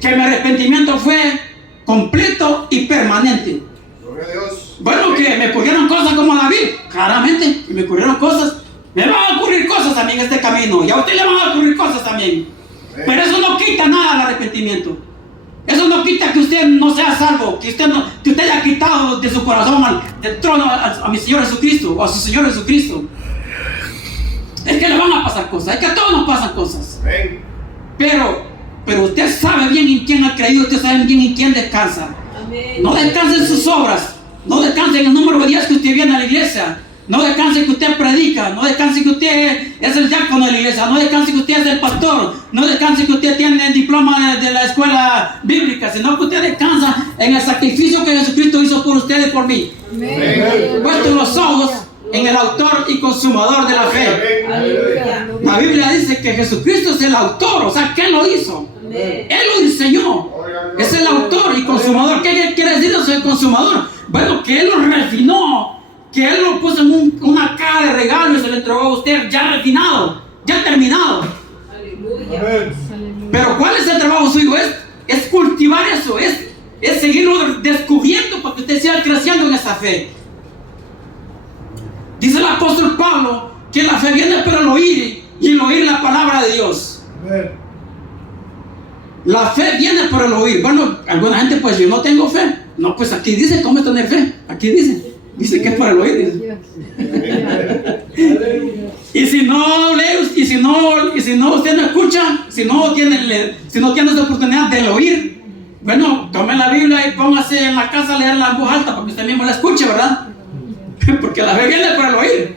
Que mi arrepentimiento fue completo y permanente. Gloria a Dios. Bueno, que me ocurrieron cosas como a David, claramente, que me ocurrieron cosas. Me van a ocurrir cosas también en este camino, y a usted le van a ocurrir cosas también. Pero eso no quita nada al arrepentimiento. Eso no quita que usted no sea salvo, que usted haya quitado de su corazón del trono a mi Señor Jesucristo, o a su Señor Jesucristo. Es que le van a pasar cosas, es que a todos nos pasan cosas. Amén. Pero usted sabe bien en quién ha creído, usted sabe bien en quién descansa. Amén. No descanse en sus obras, no descanse en el número de días que usted viene a la iglesia, no descanse que usted predica, no descanse que usted es el diácono de la iglesia, no descanse que usted es el pastor, no descanse que usted tiene el diploma de la escuela bíblica, sino que usted descansa en el sacrificio que Jesucristo hizo por usted y por mí. Amén. Puesto los ojos en el autor y consumador de la fe. Aleluya. La Biblia dice que Jesucristo es el autor, o sea, que Él lo hizo. Amén. Él lo diseñó. Es el autor y consumador. ¿Qué quiere decir eso del consumador? Bueno, que Él lo refinó, que Él lo puso en una caja de regalo y se lo entregó a usted ya refinado, ya terminado. Aleluya. Amén. Pero ¿cuál es el trabajo suyo? Es cultivar eso, es seguirlo descubriendo para que usted siga creciendo en esa fe. Dice el apóstol Pablo que la fe viene por el oír y el oír la palabra de Dios. Amén. La fe viene por el oír. Bueno, alguna gente pues yo no tengo fe. No, pues aquí dice cómo es tener fe. Aquí dice que es por el oír. Y si no lee, y si no usted no escucha, si no tiene esa oportunidad de oír, bueno, tome la Biblia y póngase en la casa a leerla en voz alta para que usted mismo la escuche, ¿verdad? Porque la fe viene por el oír.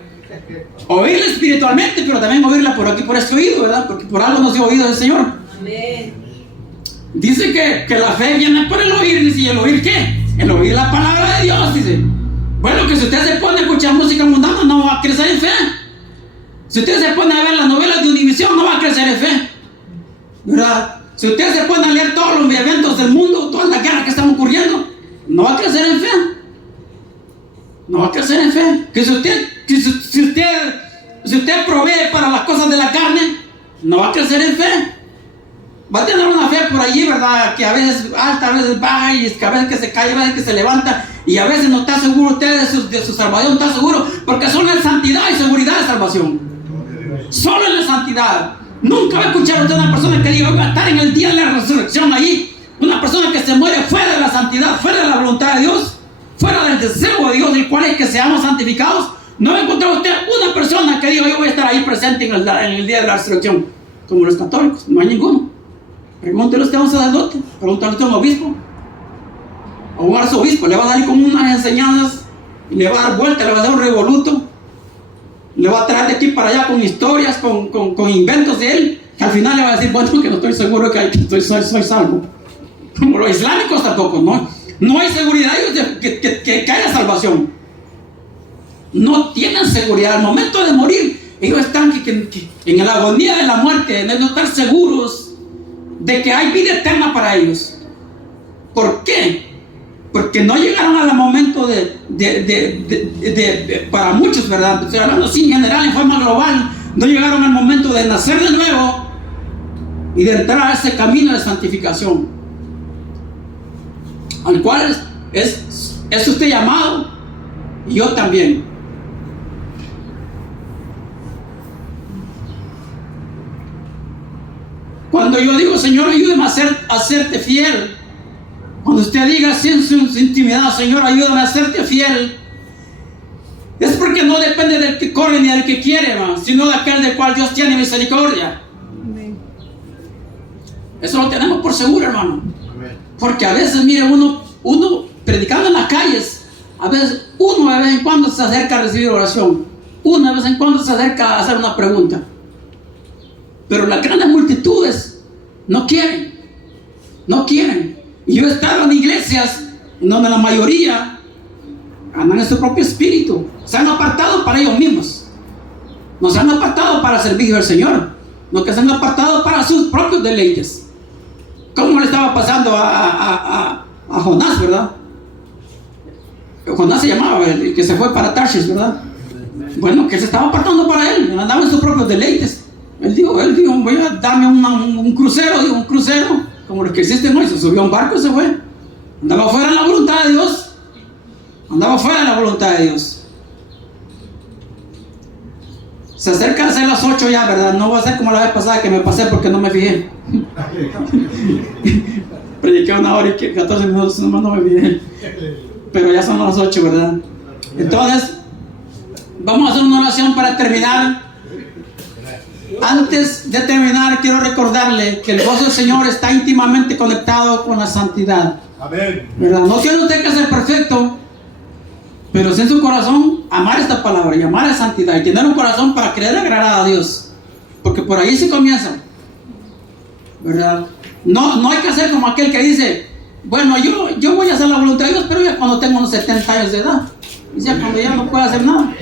Oírla espiritualmente, pero también oírla por aquí, por este oído, ¿verdad? Porque por algo nos dio oído el Señor. Amén. Dice que la fe viene por el oír. Dice, ¿y el oír qué? El oír la palabra de Dios, dice. Bueno, que si usted se pone a escuchar música mundana, no va a crecer en fe. Si usted se pone a ver las novelas de Univisión, no va a crecer en fe, ¿verdad? Si usted se pone a leer todos los eventos del mundo, todas las guerras que están ocurriendo, no va a crecer en fe. No va a crecer en fe. Que si usted provee para las cosas de la carne, no va a crecer en fe. Va a tener una fe por allí, ¿verdad? Que a veces alta, a veces baja, y que a veces que se cae, a veces que se levanta, y a veces no está seguro usted de su salvación, no está seguro, porque solo en santidad y seguridad de salvación. Solo en la santidad. Nunca va a escuchar usted a una persona que diga, voy a estar en el día de la resurrección ahí. Una persona que se muere fuera de la santidad, fuera de la voluntad de Dios, fuera del deseo de Dios, del cual es que seamos santificados. No va a encontrar usted una persona que diga, yo voy a estar ahí presente en el día de la resurrección, como los católicos. No hay ninguno. Pregúntele usted a un sacerdote, pregúntele usted a un obispo o un arzobispo, le va a dar como unas enseñanzas y le va a dar vuelta, le va a dar un revoluto, le va a traer de aquí para allá con historias, con inventos de él, que al final le va a decir, bueno, que no estoy seguro que soy salvo. Como los islámicos tampoco, no hay seguridad de que haya salvación. No tienen seguridad. Al momento de morir, ellos están en la agonía de la muerte, de no estar seguros de que hay vida eterna para ellos. ¿Por qué? Porque no llegaron al momento para muchos, ¿verdad? Estoy hablando así en general, en forma global, no llegaron al momento de nacer de nuevo y de entrar a ese camino de santificación, al cual es usted llamado y yo también. Cuando yo digo, Señor, ayúdame a serte fiel, cuando usted diga así en su intimidad, Señor, ayúdame a serte fiel, es porque no depende del que corre ni del que quiere, hermano, sino de aquel del cual Dios tiene misericordia. Amén. Eso lo tenemos por seguro, hermano. Porque a veces, mire, uno predicando en las calles, a veces uno de vez en cuando se acerca a recibir oración, uno de vez en cuando se acerca a hacer una pregunta, pero las grandes multitudes no quieren. Y yo he estado en iglesias en donde la mayoría andan en su propio espíritu, se han apartado para ellos mismos, no se han apartado para el servicio del Señor, no, que se han apartado para sus propios deleites. ¿Cómo le estaba pasando a Jonás, verdad? Jonás se llamaba, el que se fue para Tarshish, ¿verdad? Bueno, que se estaba apartando para él, andaba en sus propios deleites. Él dijo, voy a darme un crucero, digo, un crucero, como los que existen hoy. Se subió a un barco y se fue. Andaba fuera de la voluntad de Dios. Se acerca a ser las 8 ya, ¿verdad? No va a ser como la vez pasada que me pasé porque no me fijé. Prediqué 1 hora y 14 minutos, nomás no me fijé. Pero ya son las 8, ¿verdad? Entonces, vamos a hacer una oración para terminar. Antes de terminar, quiero recordarle que el gozo del Señor está íntimamente conectado con la santidad. Amén. ¿Verdad? No tiene usted que ser perfecto, pero si en su corazón amar esta palabra y amar la santidad y tener un corazón para querer agradar a Dios, porque por ahí se comienza, ¿verdad? No hay que hacer como aquel que dice, bueno, yo voy a hacer la voluntad de Dios, pero ya cuando tengo unos 70 años de edad, y ya cuando ya no puedo hacer nada.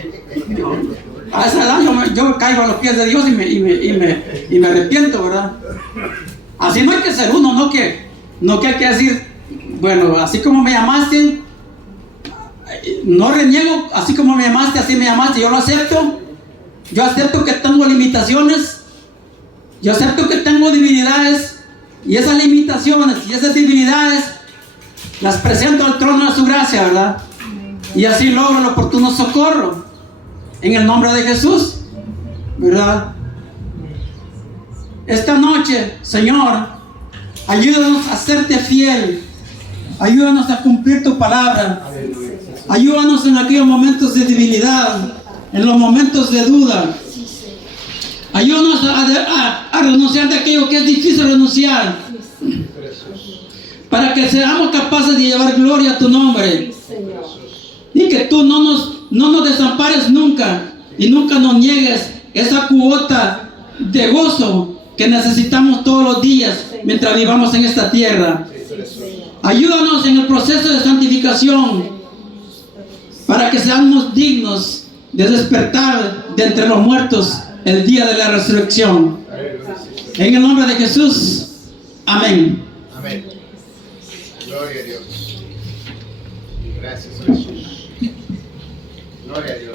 A esa edad yo caigo a los pies de Dios y me arrepiento, ¿verdad? Así no hay que ser uno, no que hay que decir, bueno, así como me llamaste, no reniego, así como me llamaste, así me llamaste, yo lo acepto. Yo acepto que tengo limitaciones, yo acepto que tengo debilidades, y esas limitaciones y esas debilidades las presento al trono de su gracia, ¿verdad? Y así logro el oportuno socorro. En el nombre de Jesús, ¿verdad? Esta noche, Señor, ayúdanos a serte fiel. Ayúdanos a cumplir tu palabra. Ayúdanos en aquellos momentos de debilidad, en los momentos de duda. Ayúdanos a renunciar de aquello que es difícil renunciar, para que seamos capaces de llevar gloria a tu nombre. Y que tú no nos desampares nunca y nunca nos niegues esa cuota de gozo que necesitamos todos los días mientras vivamos en esta tierra. Ayúdanos en el proceso de santificación para que seamos dignos de despertar de entre los muertos el día de la resurrección. En el nombre de Jesús, amén. Amén. Gloria a Dios. Gracias, Jesús. Gloria a Dios.